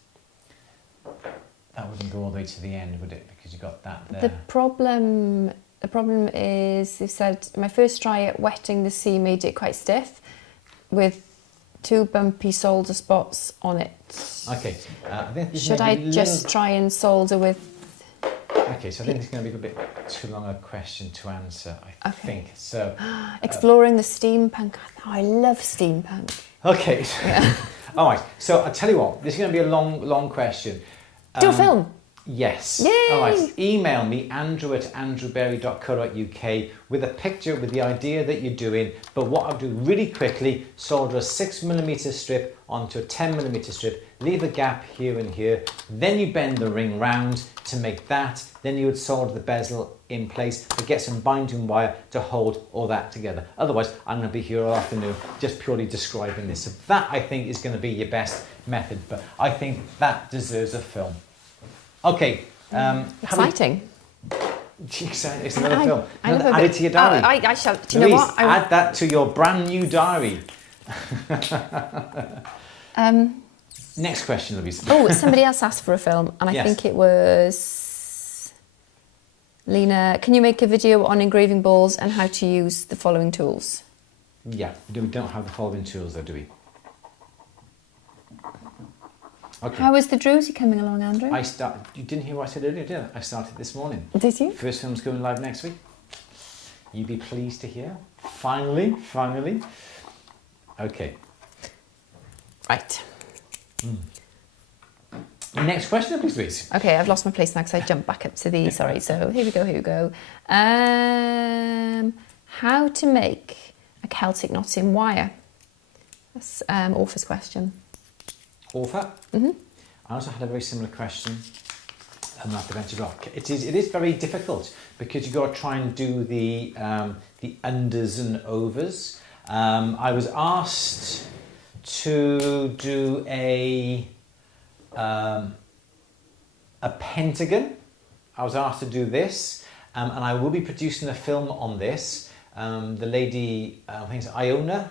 That wouldn't go all the way to the end, would it? Because you got that there. The problem is, they said, my first try at wetting the C made it quite stiff with 2 bumpy solder spots on it. Okay. Should I just try and solder with... Okay, so I think it's going to be a bit too long a question to answer, I think. So, exploring the steampunk. Oh, I love steampunk. Okay. Yeah. All right. So I'll tell you what, this is going to be a long question. Do a film. Yes. Yay! All right. Email me, andrew@andrewberry.co.uk, with a picture with the idea that you're doing. But what I'll do really quickly, solder a 6mm strip onto a 10mm strip, leave a gap here and here. Then you bend the ring round to make that. Then you would solder the bezel in place, but get some binding wire to hold all that together. Otherwise, I'm going to be here all afternoon just purely describing this. So that, I think, is going to be your best method. But I think that deserves a film. Okay. Exciting. It's another film. Add it to your diary. I shall. Do you Louise, know what? add that to your brand new diary. Next question, Louise. Oh, somebody else asked for a film, and I think it was Lena. Can you make a video on engraving balls and how to use the following tools? Yeah, we don't have the following tools, though, do we? Okay. How is the Druzy coming along, Andrew? You didn't hear what I said earlier, did I? I started this morning. Did you? First film's going live next week. You'd be pleased to hear. Finally. Okay. Right. Next question, please, Louise. Okay, I've lost my place now because I jumped back up to the... Sorry, so here we go. How to make a Celtic knot in wire. That's author's question. Author? Mm-hmm. I also had a very similar question at the bench as well. It is very difficult because you've got to try and do the unders and overs. I was asked to do a pentagon. I was asked to do this, and I will be producing a film on this. The lady, I think it's Iona,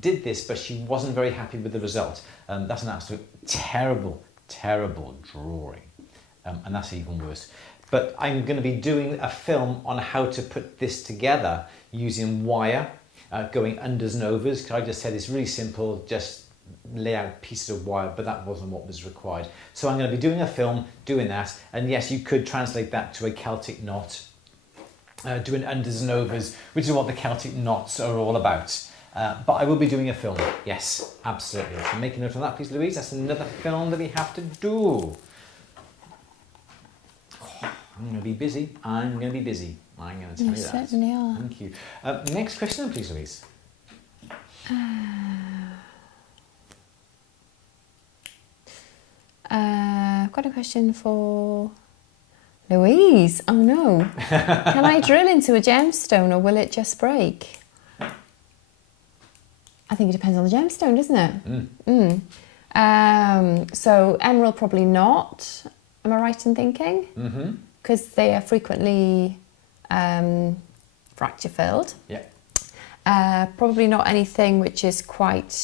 did this, but she wasn't very happy with the result. That's an absolute terrible drawing, and that's even worse. But I'm going to be doing a film on how to put this together using wire, going unders and overs. Because I just said it's really simple, just lay out pieces of wire, but that wasn't what was required. So I'm going to be doing a film doing that, and yes, you could translate that to a Celtic knot, doing unders and overs, which is what the Celtic knots are all about. But I will be doing a film, yes, absolutely. So make a note of that, please, Louise. That's another film that we have to do. I'm going to be busy. I'm going to be busy. I'm going to tell you that. You certainly are. Thank you. Next question, please, Louise. I've got a question for Louise. Oh no. Can I drill into a gemstone or will it just break? I think it depends on the gemstone, doesn't it? So emerald probably not. Am I right in thinking? Mm-hmm. Because they are frequently fracture filled. Yeah. Probably not anything which is quite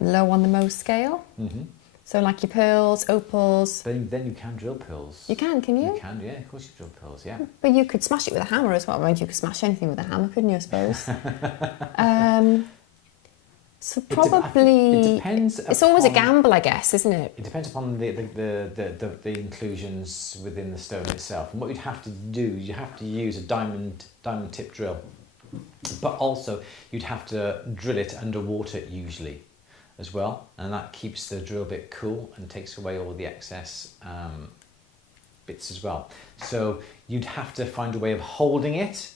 low on the Mohs scale. Mm-hmm. So like your pearls, opals. Then you can drill pearls. You can you? You can, yeah, of course you drill pearls, yeah. But you could smash it with a hammer as well, right? You could smash anything with a hammer, couldn't you, I suppose? So probably... It depends. It's always a gamble, I guess, isn't it? It depends upon the inclusions within the stone itself. And what you'd have to do, you have to use a diamond tip drill. But also, you'd have to drill it underwater usually as well. And that keeps the drill bit cool and takes away all the excess bits as well. So you'd have to find a way of holding it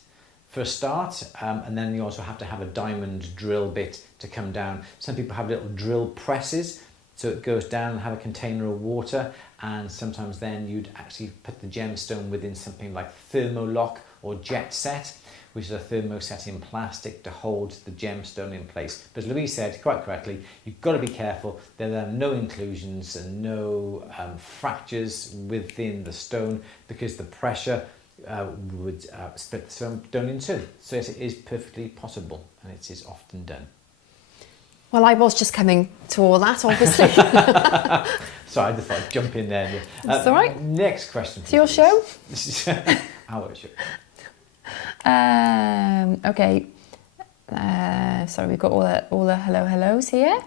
for a start, and then you also have to have a diamond drill bit to come down. Some people have little drill presses, so it goes down and have a container of water, and sometimes then you'd actually put the gemstone within something like thermolock or jet set, which is a thermoset in plastic to hold the gemstone in place. But as Louise said quite correctly, you've got to be careful. There are no inclusions and no fractures within the stone because the pressure would split the stone in two. So yes, it is perfectly possible, and it is often done. Well, I was just coming to all that, obviously. Sorry, I just thought I'd jump in there. That's all right. Next question. It's your show. Our show. Okay. Sorry, we've got all the hellos here.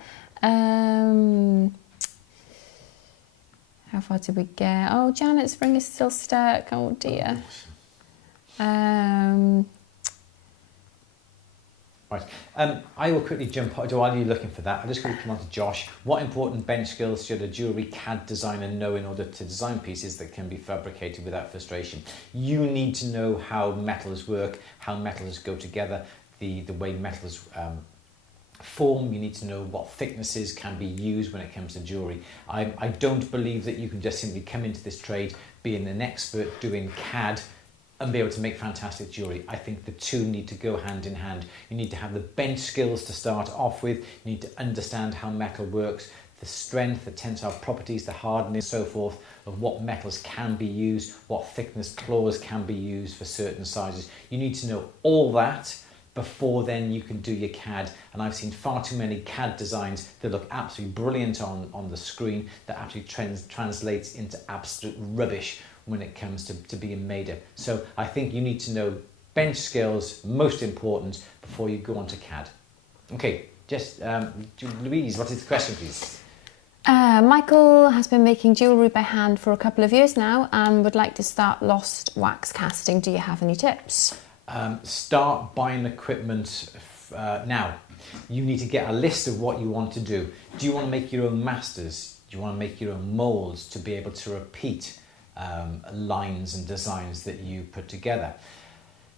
How far did we get? Oh, Janet's ring is still stuck. Oh dear. Right. I will quickly jump while you're looking for that. I'm just going to come on to Josh. What important bench skills should a jewellery CAD designer know in order to design pieces that can be fabricated without frustration? You need to know how metals work, how metals go together, the way metals form. You need to know what thicknesses can be used when it comes to jewellery. I don't believe that you can just simply come into this trade being an expert doing CAD and be able to make fantastic jewellery. I think the two need to go hand in hand. You need to have the bench skills to start off with. You need to understand how metal works, the strength, the tensile properties, the hardening, so forth, of what metals can be used, what thickness claws can be used for certain sizes. You need to know all that before then you can do your CAD. And I've seen far too many CAD designs that look absolutely brilliant on the screen that actually translates into absolute rubbish when it comes to being made up. So I think you need to know bench skills, most important, before you go on to CAD. Okay, just Louise, what is the question, please? Michael has been making jewellery by hand for a couple of years now and would like to start lost wax casting. Do you have any tips? Start buying equipment now. You need to get a list of what you want to do. Do you want to make your own masters? Do you want to make your own moulds to be able to repeat lines and designs that you put together.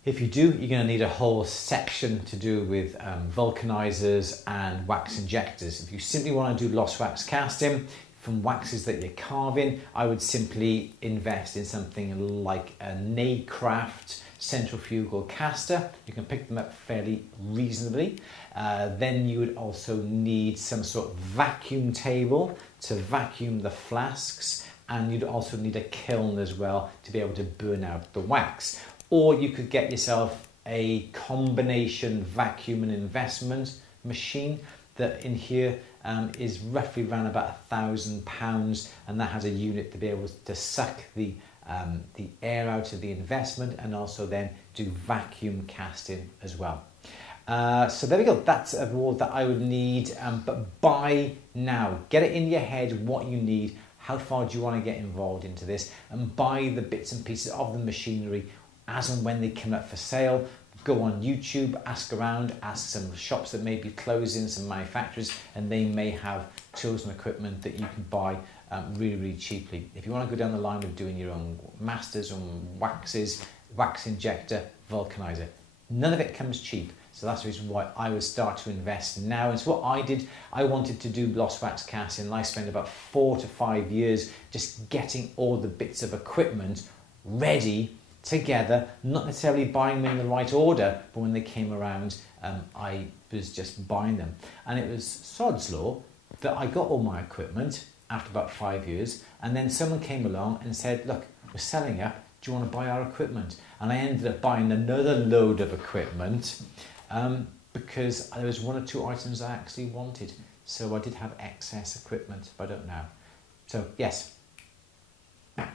If you do, you're going to need a whole section to do with vulcanizers and wax injectors. If you simply want to do lost wax casting from waxes that you're carving, I would simply invest in something like a Nacraft centrifugal caster. You can pick them up fairly reasonably. Then you would also need some sort of vacuum table to vacuum the flasks, and you'd also need a kiln as well to be able to burn out the wax. Or you could get yourself a combination vacuum and investment machine that in here is roughly around about £1,000, and that has a unit to be able to suck the air out of the investment and also then do vacuum casting as well. So there we go, that's all that I would need, but buy now. Get it in your head what you need, how far do you want to get involved into this, and buy the bits and pieces of the machinery as and when they come up for sale. Go on YouTube, ask around, ask some shops that may be closing, some manufacturers, and they may have tools and equipment that you can buy really cheaply. If you want to go down the line of doing your own masters and waxes, wax injector, vulcanizer, none of it comes cheap. So that's the reason why I would start to invest now. And so what I did, I wanted to do lost wax casting, and I spent about 4 to 5 years just getting all the bits of equipment ready together, not necessarily buying them in the right order, but when they came around, I was just buying them. And it was sod's law that I got all my equipment after about 5 years, and then someone came along and said, look, we're selling up, do you want to buy our equipment? And I ended up buying another load of equipment because there was 1 or 2 items I actually wanted. So I did have excess equipment, but I don't now. So yes,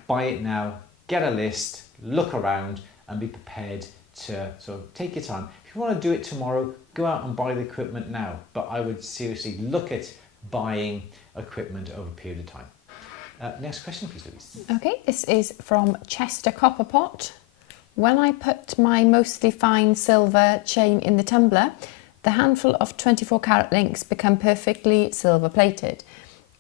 buy it now, get a list, look around and be prepared to sort of take your time. If you want to do it tomorrow, go out and buy the equipment now, but I would seriously look at buying equipment over a period of time. Next question please, Louise. Okay, this is from Chester Copperpot. When I put my mostly fine silver chain in the tumbler, the handful of 24 carat links become perfectly silver plated.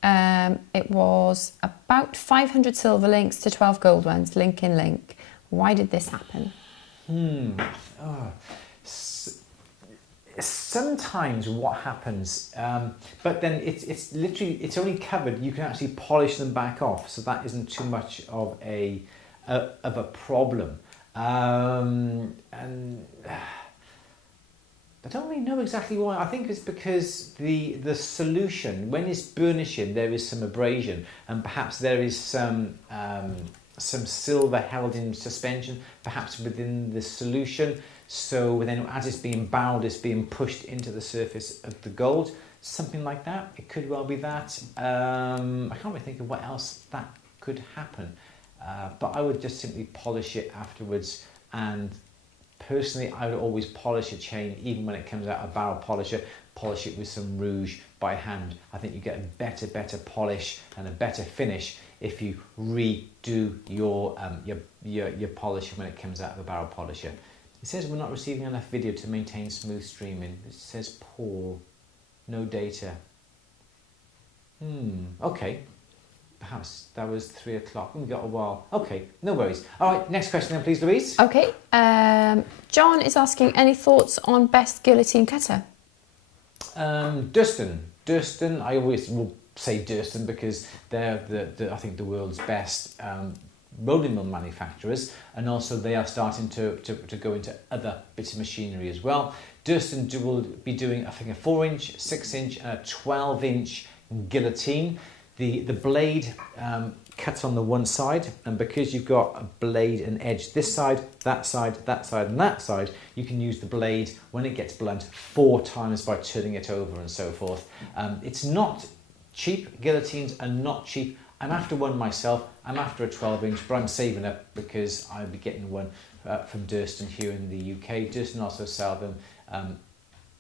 It was about 500 silver links to 12 gold ones, link in link. Why did this happen? Sometimes what happens, but then it's literally, it's only covered, you can actually polish them back off, so that isn't too much of a problem. And I don't really know exactly why. I think it's because the solution, when it's burnishing, there is some abrasion, and perhaps there is some silver held in suspension, perhaps within the solution. So then as it's being bowed, it's being pushed into the surface of the gold. Something like that. It could well be that. I can't really think of what else that could happen. But I would just simply polish it afterwards, and personally, I would always polish a chain, even when it comes out of barrel polisher, polish it with some rouge by hand. I think you get a better polish and a better finish if you redo your polish when it comes out of a barrel polisher. It says we're not receiving enough video to maintain smooth streaming. It says poor, no data. Okay. Perhaps that was 3 o'clock. We've got a while. Okay, no worries. All right, next question then, please, Louise. Okay. John is asking, any thoughts on best guillotine cutter? Durston. I always will say Durston because they're I think the world's best rolling mill manufacturers, and also they are starting to go into other bits of machinery as well. Durston will be doing, I think, a 4-inch, 6-inch, and a 12-inch guillotine. The blade cuts on the one side, and because you've got a blade and edge this side, that side, that side, and that side, you can use the blade when it gets blunt 4 times by turning it over and so forth. It's not cheap. Guillotines are not cheap. I'm after one myself. I'm after a 12-inch, but I'm saving up because I'll be getting one from Durston here in the UK. Durston also sell them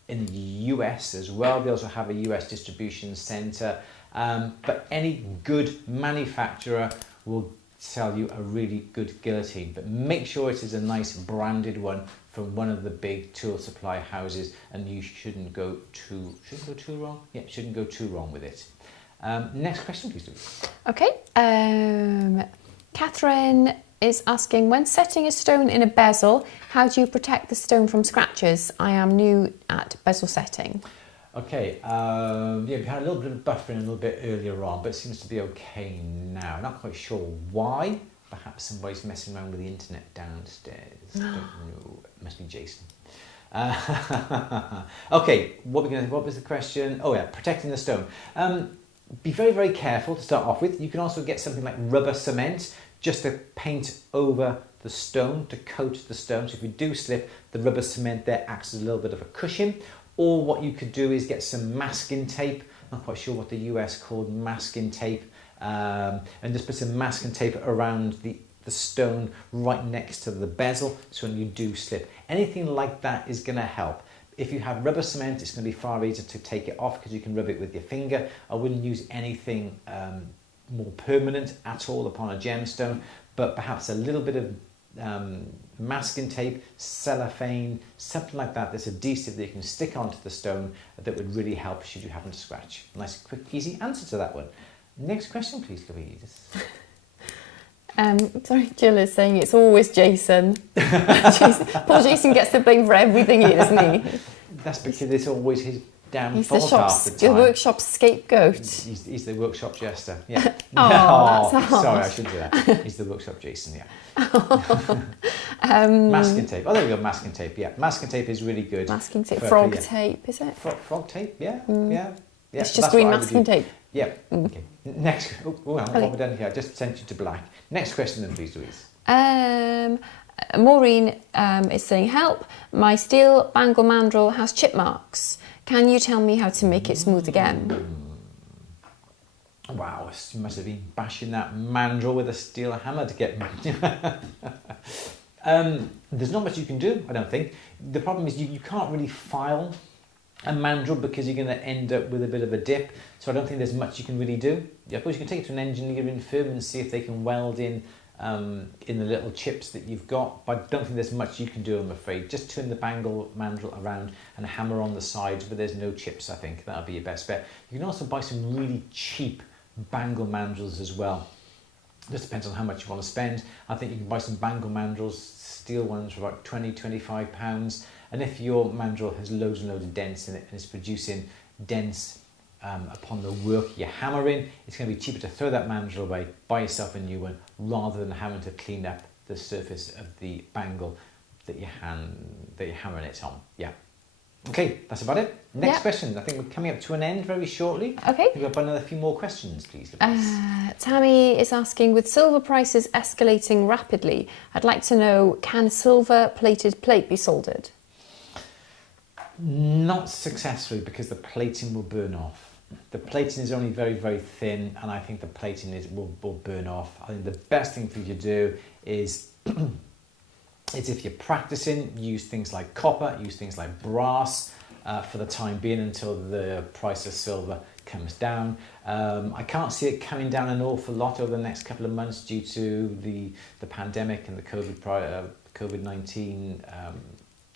in the US as well. They also have a US distribution centre. But any good manufacturer will sell you a really good guillotine, but make sure it is a nice branded one from one of the big tool supply houses, and you shouldn't go too wrong. Yeah, shouldn't go too wrong with it. Next question, please, Louise. Okay. Catherine is asking, when setting a stone in a bezel, how do you protect the stone from scratches? I am new at bezel setting. Okay, yeah, we had a little bit of buffering a little bit earlier on, but it seems to be okay now. Not quite sure why. Perhaps somebody's messing around with the internet downstairs. Don't know. It must be Jason. Okay, what was the question? Oh yeah, protecting the stone. Be very, very careful to start off with. You can also get something like rubber cement just to paint over the stone, to coat the stone. So if you do slip, the rubber cement there acts as a little bit of a cushion. Or what you could do is get some masking tape. I'm not quite sure what the US called masking tape. And just put some masking tape around the stone right next to the bezel, so when you do slip. Anything like that is going to help. If you have rubber cement, it's going to be far easier to take it off because you can rub it with your finger. I wouldn't use anything more permanent at all upon a gemstone, but perhaps a little bit of masking tape, cellophane, something like that that's adhesive that you can stick onto the stone that would really help should you happen to scratch. Nice, quick, easy answer to that one. Next question, please, Louise. Sorry, Jill is saying it's always Jason. Poor Jason gets the blame for everything, doesn't he? That's because it's always his damn He's fault half the time. the workshop's scapegoat. He's the workshop jester, yeah. Oh, that's hard. Sorry, I shouldn't do that. He's the workshop Jason, yeah. Masking tape. Oh, there we go, masking tape, yeah. Masking tape is really good. Masking tape, frog tape, is it? Frog tape, yeah, yeah. It's just green masking tape. Yeah, okay. Next, what have we done here? I just sent you to black. Next question then, please, Louise. Maureen is saying, help, my steel bangle mandrel has chip marks. Can you tell me how to make it smooth again? Wow, you must have been bashing that mandrel with a steel hammer to get... There's not much you can do, I don't think. The problem is you can't really file a mandrel because you're going to end up with a bit of a dip. So I don't think there's much you can really do. I suppose you can take it to an engineering firm and see if they can weld in the little chips that you've got, but I don't think there's much you can do, I'm afraid. Just turn the bangle mandrel around and hammer on the sides, but there's no chips, I think. That'll be your best bet. You can also buy some really cheap bangle mandrels as well. Just depends on how much you want to spend. I think you can buy some bangle mandrels, steel ones, for about £20–25. And if your mandrel has loads and loads of dents in it and is producing dents upon the work you're hammering, it's going to be cheaper to throw that mandrel away, buy yourself a new one, rather than having to clean up the surface of the bangle that you're hammering it on. Yeah. Okay, that's about it. Next question. I think we're coming up to an end very shortly. Okay. We've got another few more questions, please. Tammy is asking, with silver prices escalating rapidly, I'd like to know, can silver-plated plate be soldered? Not successfully, because the plating will burn off. The plating is only very, very thin, and I think the plating will burn off. I think the best thing for you to do is if you're practicing, use things like copper, use things like brass for the time being until the price of silver comes down. I can't see it coming down an awful lot over the next couple of months due to the pandemic and the COVID-19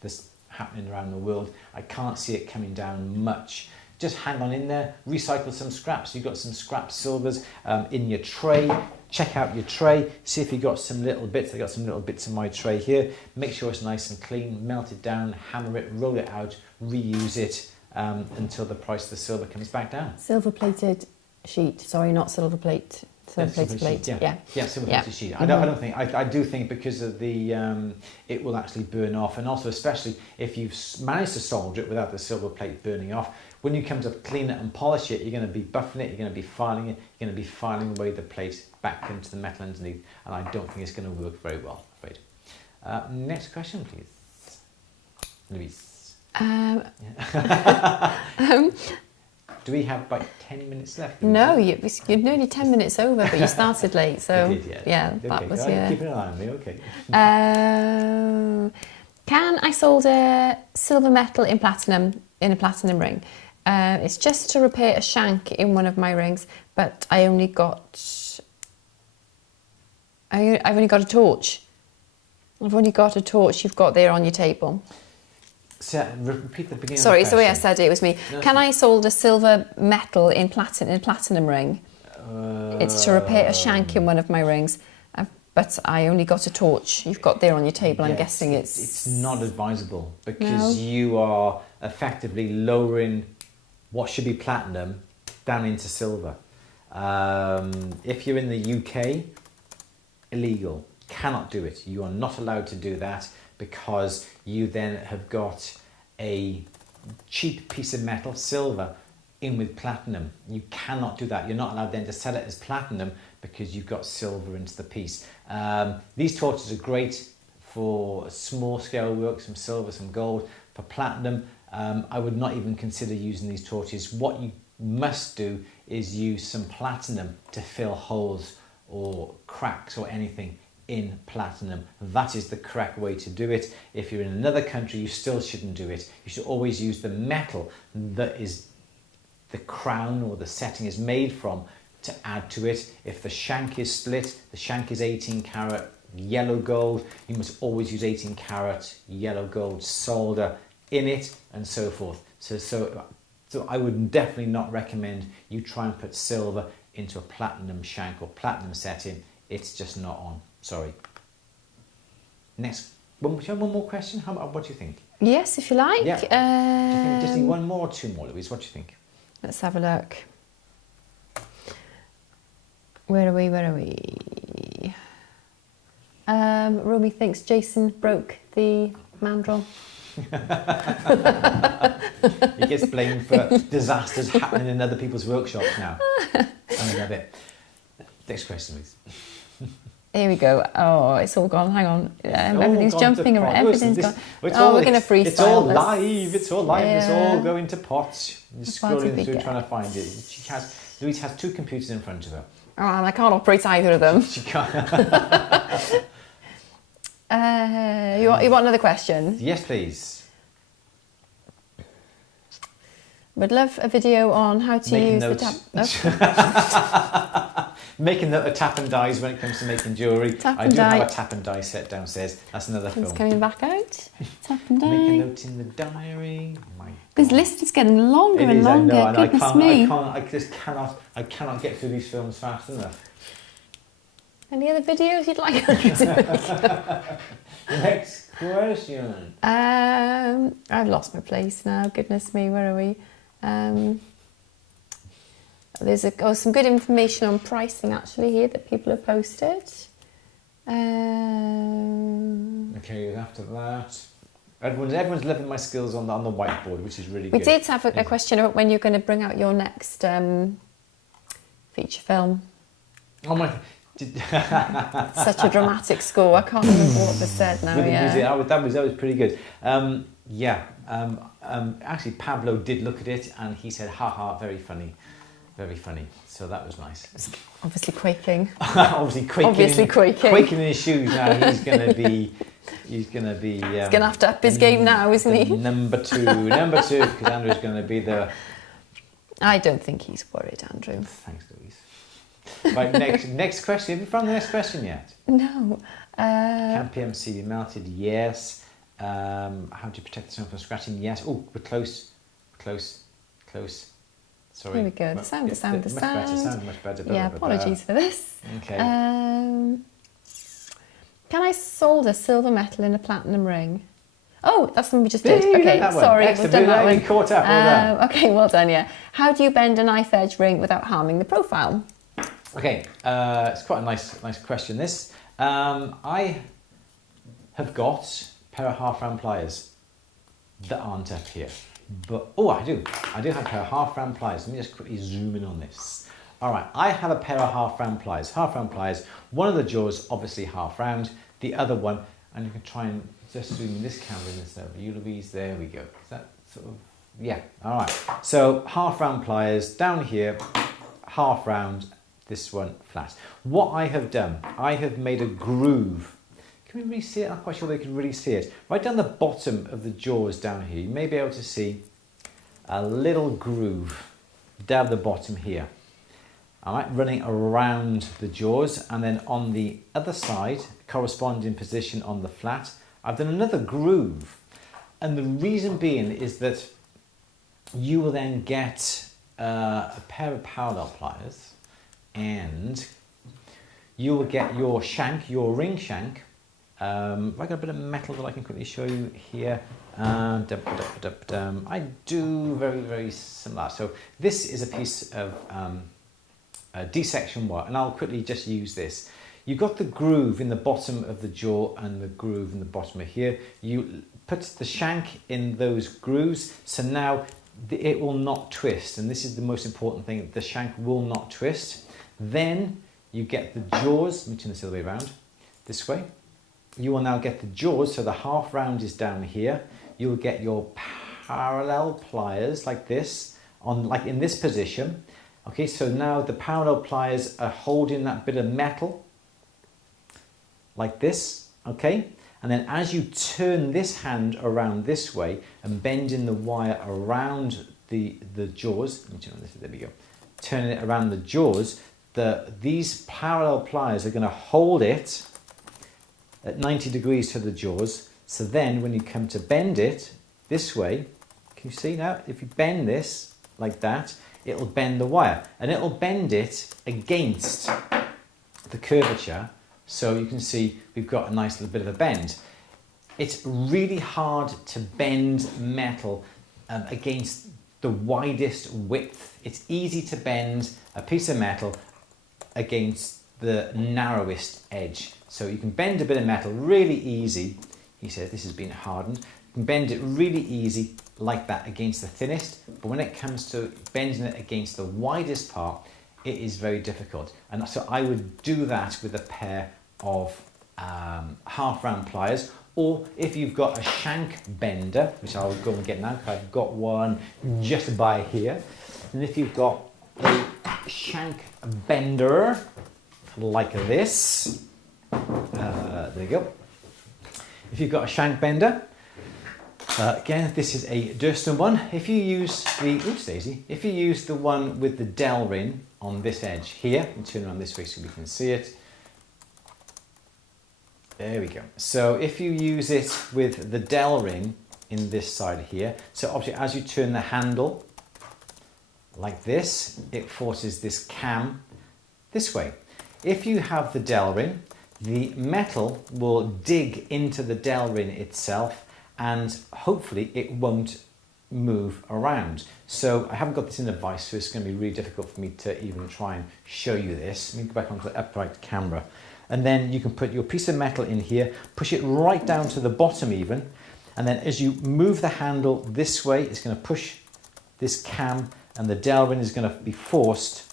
this happening around the world. I can't see it coming down much. Just hang on in there, recycle some scraps. You've got some scrap silvers in your tray. Check out your tray, see if you've got some little bits. I've got some little bits in my tray here. Make sure it's nice and clean, melt it down, hammer it, roll it out, reuse it until the price of the silver comes back down. Silver-plated sheet, sorry, not silver plate. Silver-plated plate, yeah, silver-plated sheet. I do think because of the, it will actually burn off, and also especially if you've managed to solder it without the silver plate burning off, when you come to clean it and polish it, you're going to be buffing it, you're going to be filing it, you're going to be filing away the plate back into the metal underneath, and I don't think it's going to work very well, I'm afraid. Next question, please. Louise. Do we have about 10 minutes left? No, you're nearly 10 minutes over, but you started late, so that was keep an eye on me, okay. Can I solder silver metal in a platinum ring? It's just to repair a shank in one of my rings, but I've only got a torch. I've only got a torch you've got there on your table. So, repeat the beginning. Sorry, it's the way I said it was me. No, can I solder silver metal in a platinum ring? It's to repair a shank in one of my rings. I've but I only got a torch. You've got there on your table. I'm Yes, guessing it's... It's not advisable because you are effectively lowering what should be platinum down into silver. If you're in the UK, illegal. Cannot do it. You are not allowed to do that because you then have got a cheap piece of metal, silver, in with platinum. You cannot do that. You're not allowed then to sell it as platinum because you've got silver into the piece. These torches are great for small scale work, some silver, some gold. For platinum, I would not even consider using these torches. What you must do is use some platinum to fill holes or cracks or anything in platinum. That is the correct way to do it. If you're in another country, you still shouldn't do it. You should always use the metal that is the crown or the setting is made from to add to it. If the shank is split, the shank is 18 karat yellow gold, you must always use 18 karat yellow gold solder in it and so forth. So I would definitely not recommend you try and put silver into a platinum shank or platinum setting. It's just not on. Sorry. Next, one more question. What do you think? Yes, if you like. Yeah. Do you think just need one more or two more, Louise? What do you think? Let's have a look. Where are we? Romy thinks Jason broke the mandrel. He gets blamed for disasters happening in other people's workshops now. I love it. Next question, please. Here we go. Oh, it's all gone. Hang on. Everything's jumping around. Everything's gone. We're going to freestyle. It's all live. It's all live. Yeah. It's all going to pots. Just scrolling through trying to find it. Louise has two computers in front of her. Oh, and I can't operate either of them. She can't. You want another question? Yes, please. Would love a video on how to use the tap. Making a tap and dies when it comes to making jewellery. I do have a tap and die set downstairs. That's another film. It's coming back out. Tap and die. Make a note in the diary. This list is getting longer and longer. I know, Goodness me. I cannot get through these films fast enough. Any other videos you'd like? Next question. I've lost my place now. Goodness me, where are we? There's some good information on pricing actually here that people have posted. Okay, after that, everyone's loving my skills on the whiteboard, which is really good. We did have a question about when you're going to bring out your next feature film. Oh my! Such a dramatic score. I can't remember what was said now. That was pretty good. Actually, Pablo did look at it and he said, "Ha, very funny." Very funny. So that was nice. Obviously quaking. Obviously quaking in his shoes now. He's going to be. He's going to have to up his game now, isn't he? Number two, because Andrew's going to be the. I don't think he's worried, Andrew. Thanks, Louise. Right, next question. Have you found the next question yet? No. Can PMC be melted? Yes. How do you protect the stone from scratching? Yes. Oh, we're close. Sorry. Here we go. The sound. Much better. Yeah, apologies for this. Okay. Can I solder silver metal in a platinum ring? Oh, that's the one we just did. Okay, sorry, we've done that one. Caught up. Well done. Okay, well done, yeah. How do you bend a knife edge ring without harming the profile? Okay, it's quite a nice question, this. I have got a pair of half round pliers that aren't up here. But, I do have a pair of half round pliers. Let me just quickly zoom in on this. All right, I have a pair of half round pliers. One of the jaws, obviously half round. The other one, and you can try and just zoom in this camera in this over. You, Louise, there we go. Is that sort of, yeah, all right. So half round pliers down here, half round, this one flat. What I have done, I have made a groove. Can we really see it? I'm quite sure they can really see it. Right down the bottom of the jaws down here, you may be able to see a little groove down the bottom here. All right, running around the jaws, and then on the other side, corresponding position on the flat, I've done another groove. And the reason being is that you will then get a pair of parallel pliers and you will get your shank, your ring shank. I've got a bit of metal that I can quickly show you here. I do very, very similar. So this is a piece of D-section wire, and I'll quickly just use this. You've got the groove in the bottom of the jaw and the groove in the bottom of here. You put the shank in those grooves, so now it will not twist, and this is the most important thing, the shank will not twist. Then you get the jaws, let me turn this the other way around, this way. You will now get the jaws, so the half round is down here. You will get your parallel pliers like this, like in this position. Okay, so now the parallel pliers are holding that bit of metal like this, okay? And then as you turn this hand around this way and bending the wire around the jaws, let me turn on this, there we go. Turning it around the jaws, these parallel pliers are going to hold it at 90 degrees to the jaws. So then when you come to bend it this way, can you see now? If you bend this like that, it'll bend the wire, and it'll bend it against the curvature. So you can see we've got a nice little bit of a bend. It's really hard to bend metal against the widest width. It's easy to bend a piece of metal against the narrowest edge. So you can bend a bit of metal really easy. He says this has been hardened. You can bend it really easy like that against the thinnest, but when it comes to bending it against the widest part, it is very difficult. And so I would do that with a pair of half round pliers, or if you've got a shank bender, which I'll go and get now because I've got one just by here. And if you've got a shank bender like this, there you go. If you've got a shank bender, again, this is a Durston one. If you use the, oops daisy, if you use the one with the dowel ring on this edge here, and turn around this way so we can see it. There we go. So if you use it with the dowel ring in this side here, so obviously as you turn the handle like this, it forces this cam this way. If you have the dowel ring, the metal will dig into the dowel ring itself, and hopefully it won't move around. So I haven't got this in a vise, so it's going to be really difficult for me to even try and show you this. Let me go back onto the upright camera. And then you can put your piece of metal in here, push it right down to the bottom even, and then as you move the handle this way, it's going to push this cam, and the dowel ring is going to be forced,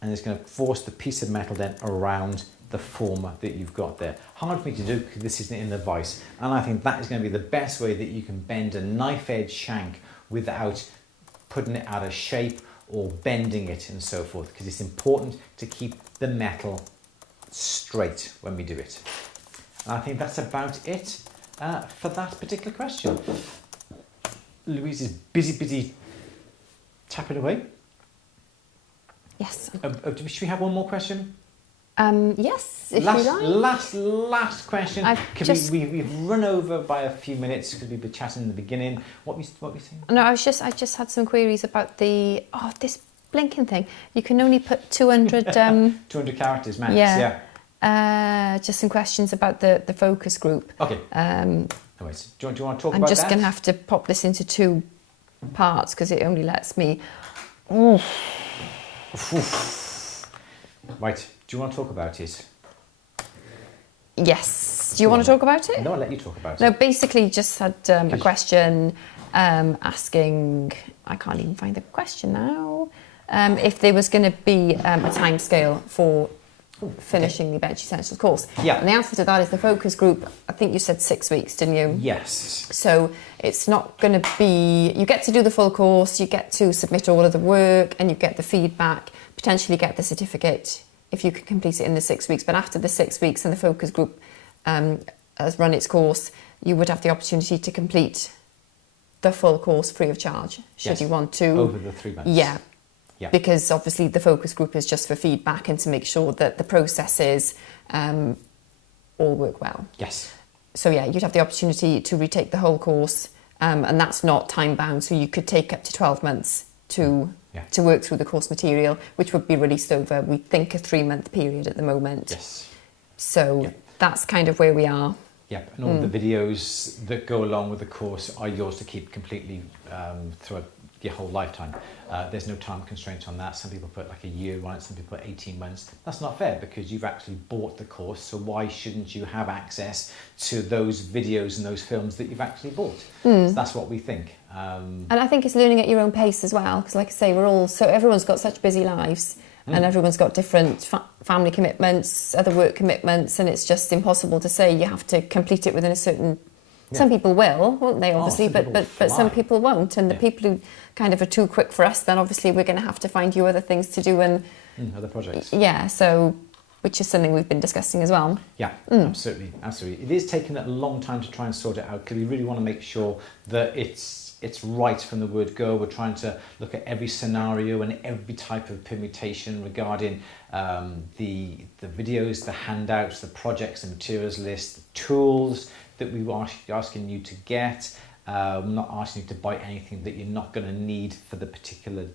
and it's going to force the piece of metal then around the former that you've got there. Hard for me to do because this isn't in the vise, and I think that is going to be the best way that you can bend a knife edge shank without putting it out of shape or bending it and so forth, because it's important to keep the metal straight when we do it. And I think that's about it for that particular question. Louise is busy tapping away. Yes. Should we have one more question? Yes, if you like. Last question. We've run over by a few minutes because we've been chatting in the beginning. What were you saying? No, I just had some queries about this blinking thing. You can only put 200... 200 characters max, yeah. Just some questions about the focus group. Okay. Anyways, do you want to talk about that? I'm just going to have to pop this into 2 parts because it only lets me... Oof. Right, do you want to talk about it? Yes. Do you want to talk about it? No, I'll let you talk about it. No, basically just had a question asking... I can't even find the question now. If there was going to be a time scale for finishing the Bench Essentials course. Yeah. And the answer to that is the focus group, I think you said 6 weeks, didn't you? Yes. So it's not going to be, you get to do the full course, you get to submit all of the work, and you get the feedback, potentially get the certificate if you can complete it in the 6 weeks. But after the 6 weeks and the focus group has run its course, you would have the opportunity to complete the full course free of charge, should you want to. Over the 3 months. Yeah. Yeah. Because obviously the focus group is just for feedback and to make sure that the processes all work well. Yes. So yeah, you'd have the opportunity to retake the whole course, and that's not time bound, so you could take up to 12 months to to work through the course material, which would be released over, we think, a 3-month period at the moment. Yes. So that's kind of where we are. Yep, and all the videos that go along with the course are yours to keep completely throughout your whole lifetime. There's no time constraint on that. Some people put like a year on it, some people put 18 months. That's not fair because you've actually bought the course, so why shouldn't you have access to those videos and those films that you've actually bought? So that's what we think. And I think it's learning at your own pace as well, because like I say, everyone's got such busy lives. And everyone's got different family commitments, other work commitments, and it's just impossible to say you have to complete it within a certain... Some people will, won't they, obviously, but some people won't. And the people who kind of are too quick for us, then obviously we're going to have to find you other things to do and... other projects. Yeah, so, which is something we've been discussing as well. Yeah, absolutely. It is taking a long time to try and sort it out because we really want to make sure that it's right from the word go. We're trying to look at every scenario and every type of permutation regarding the videos, the handouts, the projects, the materials list, the tools that we were asking you to get. We're not asking you to buy anything that you're not going to need for the particular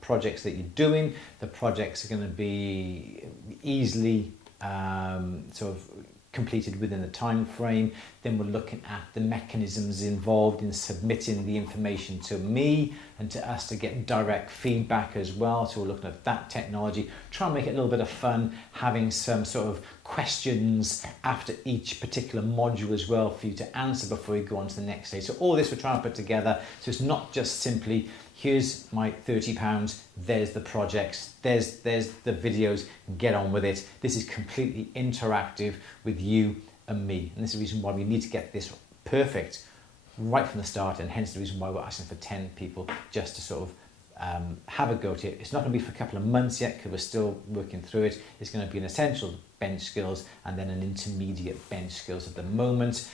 projects that you're doing. The projects are going to be easily sort of completed within a time frame. Then we're looking at the mechanisms involved in submitting the information to me and to us to get direct feedback as well. So we're looking at that technology, try and make it a little bit of fun, having some sort of questions after each particular module as well for you to answer before you go on to the next stage. So all this we're trying to put together, so it's not just simply here's my £30, there's the projects, there's the videos, get on with it. This is completely interactive with you and me. And this is the reason why we need to get this perfect right from the start, and hence the reason why we're asking for 10 people just to sort of have a go at it. It's not going to be for a couple of months yet because we're still working through it. It's going to be an essential bench skills and then an intermediate bench skills at the moment.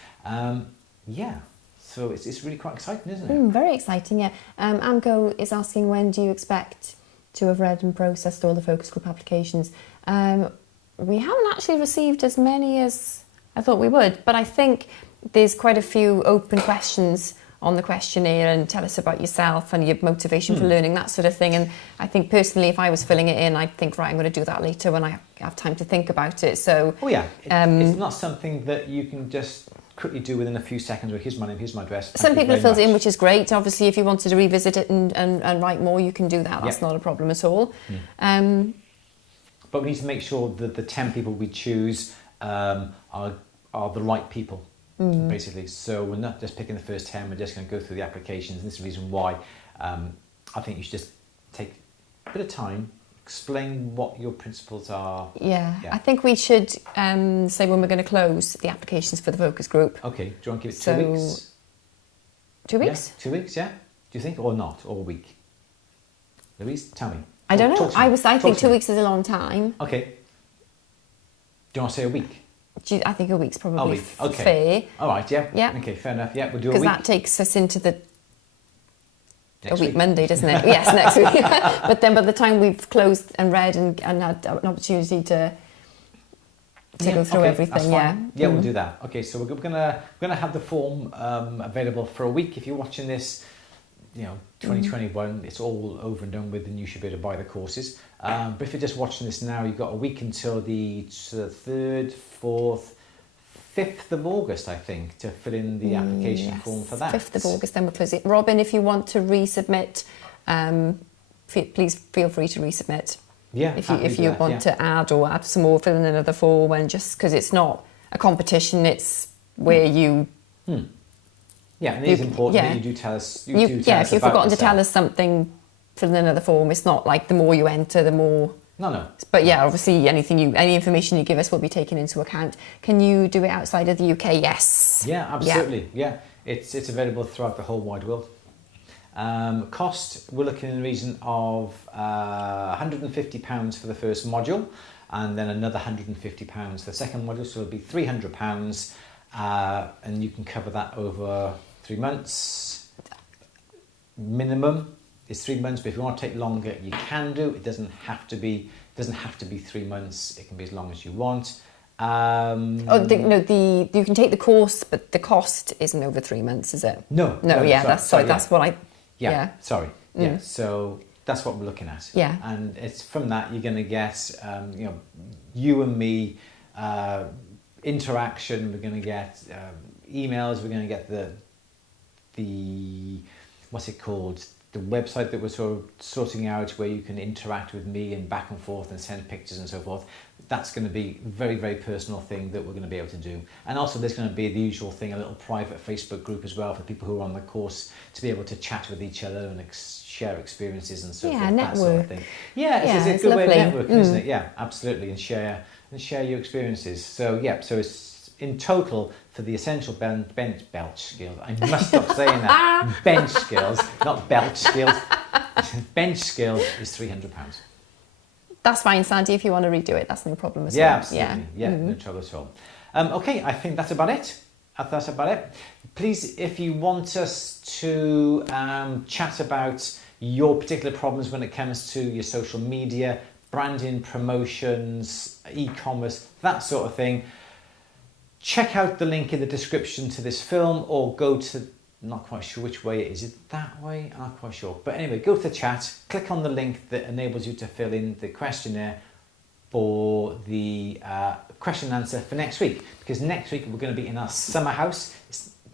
So it's really quite exciting, isn't it? Very exciting, yeah. Amco is asking, when do you expect to have read and processed all the focus group applications? We haven't actually received as many as I thought we would, but I think there's quite a few open questions on the questionnaire, and tell us about yourself and your motivation for learning, that sort of thing. And I think personally, if I was filling it in, I'd think, right, I'm going to do that later when I have time to think about it. So, it's not something that you can just quickly do within a few seconds. Or here's my name, here's my address. Some people have filled it in, which is great. Obviously, if you wanted to revisit it and write more, you can do that. That's not a problem at all. But we need to make sure that the 10 people we choose are the right people, basically. So we're not just picking the first 10, we're just going to go through the applications. And this is the reason why I think you should just take a bit of time, explain what your principles are. Yeah. I think we should say when we're going to close the applications for the focus group. Okay, do you want to give it 2 weeks? 2 weeks? Yeah, 2 weeks, yeah. Do you think, or not, or a week? Louise, tell me. I don't know. I think 2 weeks is a long time. Okay. Do you want to say a week? I think a week's probably okay. fair. All right, yeah. Yeah. Okay, fair enough. Yeah, we'll do a week. Because that takes us into the Next week week. Monday, doesn't it? Yes, next week. But then by the time we've closed and read and had an opportunity to go through everything, Yeah, we'll do that. Okay, so we're gonna have the form available for a week. If you're watching this, 2021, it's all over and done with, and you should be able to buy the courses. But if you're just watching this now, you've got a week until the 3rd, 4th, 5th of August, I think, to fill in the application form for that. 5th of August, then we'll close it. Robin, if you want to resubmit, please feel free to resubmit. Yeah, if you want to add some more, fill in another form, and just because it's not a competition, it's where you. Yeah, and it is important that you do tell us. If you've forgotten to tell us something, fill in another form. It's not like the more you enter, the more. No. But obviously, any information you give us will be taken into account. Can you do it outside of the UK? Yes. Yeah, absolutely. Yeah, it's available throughout the whole wide world. Cost, we're looking in the region of £150 for the first module, and then another £150 for the second module, so it'll be £300, and you can cover that over 3 months. Minimum is 3 months, but if you want to take longer, you can do. It doesn't have to be 3 months. It can be as long as you want. You can take the course, but the cost isn't over 3 months, is it? No. That's what I. Yeah. Sorry. Yeah. So That's what we're looking at. Yeah. And it's from that you're going to get, you and me interaction. We're going to get emails. We're going to get the what's it called? The website that we're sort of sorting out, where you can interact with me and back and forth and send pictures and so forth. That's going to be a very, very personal thing that we're going to be able to do. And also there's going to be the usual thing, a little private Facebook group as well for people who are on the course to be able to chat with each other and share experiences and so forth. Network. That sort of thing. Yeah, it's a good way of networking, isn't it? Yeah, absolutely. And share your experiences. So so it's in total for the essential bench skills. I must stop saying that. Bench skills, not belch skills. Bench skills is £300. That's fine, Sandy, if you want to redo it, that's no problem at all. Yeah, absolutely. Yeah, no trouble at all. Okay, I think that's about it. Please, if you want us to chat about your particular problems when it comes to your social media, branding, promotions, e-commerce, that sort of thing, check out the link in the description to this film, or go to, not quite sure which way it is. Is it that way? I'm not quite sure. But anyway, go to the chat, click on the link that enables you to fill in the questionnaire for the question and answer for next week. Because next week we're going to be in our summer house.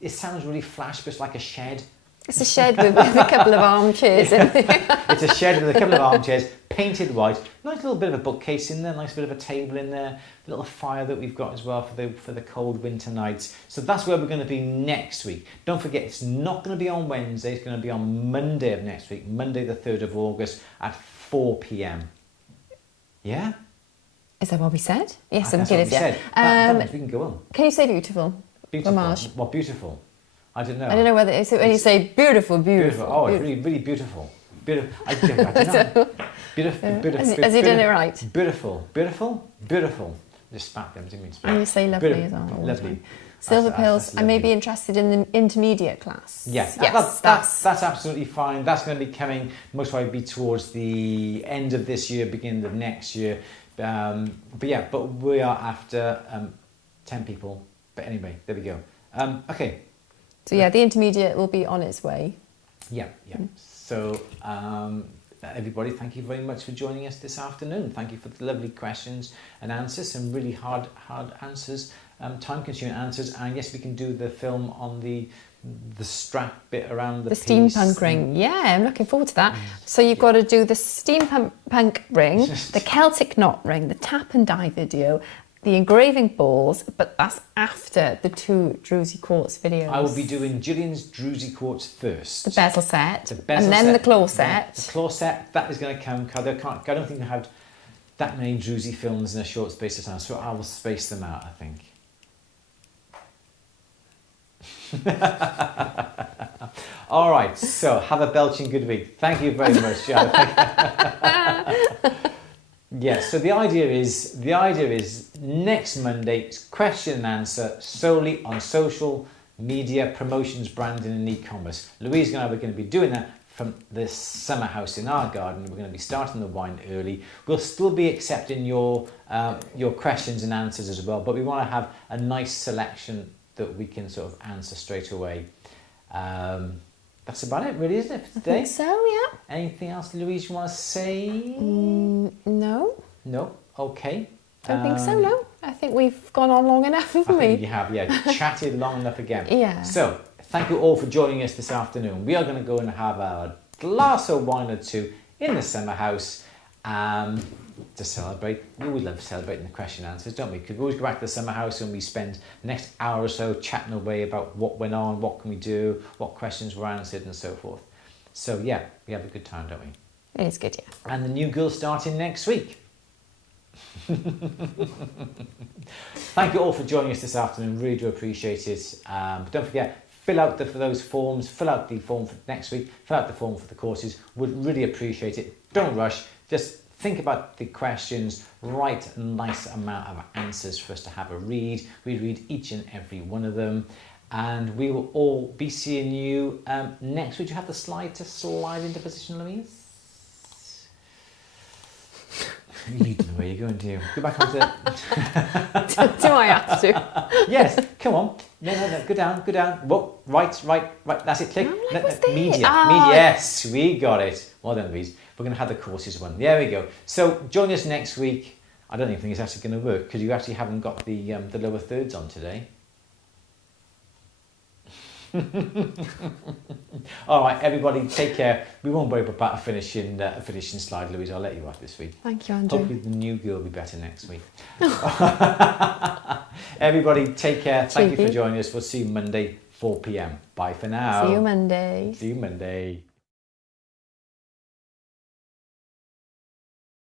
It sounds really flash, but it's like a shed. It's a shed with a couple of armchairs in there. It's a shed with a couple of armchairs, painted white. Nice little bit of a bookcase in there, nice bit of a table in there, a little fire that we've got as well for the cold winter nights. So that's where we're going to be next week. Don't forget, it's not going to be on Wednesday, it's going to be on Monday of next week, Monday the 3rd of August at 4 p.m. Yeah? Is that what we said? Yes, I'm That's what we kidding. said. That means we can go on. Can you say beautiful? Beautiful. Homage. What beautiful? I don't know. I don't know whether it's when you say beautiful. Oh, it's really, really beautiful. Beautiful. I don't know. Beautiful. Has he done it right? Beautiful. Just spat them, didn't mean to spat. And you say lovely as well. Lovely. Silver pills. I may be interested in the intermediate class. Yes, that's absolutely fine. That's going to be coming most probably towards the end of this year, beginning of next year. But we are after 10 people. But anyway, there we go. Okay. So the intermediate will be on its way. Yeah. So everybody, thank you very much for joining us this afternoon. Thank you for the lovely questions and answers, some really hard answers, time-consuming answers. And yes, we can do the film on the strap bit around the piece. Steampunk ring. Yeah, I'm looking forward to that. So you've got to do the steampunk ring, the Celtic knot ring, the tap and die video, the engraving balls, but that's after the 2 Druzy Quartz videos. I will be doing Gillian's Druzy Quartz first. The bezel set, and then the claw set. The claw set, that is going to come. I don't think I have that many Druzy films in a short space of time, so I will space them out, I think. All right, so have a belching good week. Thank you very much, Joe. Yes, so the idea is next Monday it's question and answer solely on social media, promotions, branding and e-commerce. Louise and I are going to be doing that from the summer house in our garden. We're going to be starting the wine early. We'll still be accepting your questions and answers as well, but we want to have a nice selection that we can sort of answer straight away. That's about it, really, isn't it, for today? I think so, yeah. Anything else, Louise, you want to say? No. No? Okay. Don't think so, no. I think we've gone on long enough, haven't we? I think you have, yeah. Chatted long enough again. Yeah. So, thank you all for joining us this afternoon. We are going to go and have a glass of wine or two in the summer house to celebrate. We always love celebrating the question and answers, don't we? Because we always go back to the summer house and we spend the next hour or so chatting away about what went on, what can we do, what questions were answered and so forth. So yeah, we have a good time, don't we? It is good, yeah. And the new girl's starting next week. Thank you all for joining us this afternoon. Really do appreciate it. Don't forget, fill out those forms. Fill out the form for next week. Fill out the form for the courses. Would really appreciate it. Don't rush. Just think about the questions. Write a nice amount of answers for us to have a read. We read each and every one of them. And we will all be seeing you next week. Do you have the slide to slide into position, Louise? You don't know where you're going, do you? Go back onto it. Do I have to? Yes, come on. No. Go down. Whoa, right. That's it. Click. I'm like, what's this? Media. Oh. Yes, we got it. Well done, Louise. We're going to have the courses one. There we go. So join us next week. I don't even think it's actually going to work because you actually haven't got the lower thirds on today. All right, everybody, take care. We won't worry about a finishing slide, Louise. I'll let you off this week. Thank you, Andrew. Hopefully the new girl will be better next week. Everybody, take care. Thank you for joining us. We'll see you Monday, 4 p.m. Bye for now. See you Monday. See you Monday.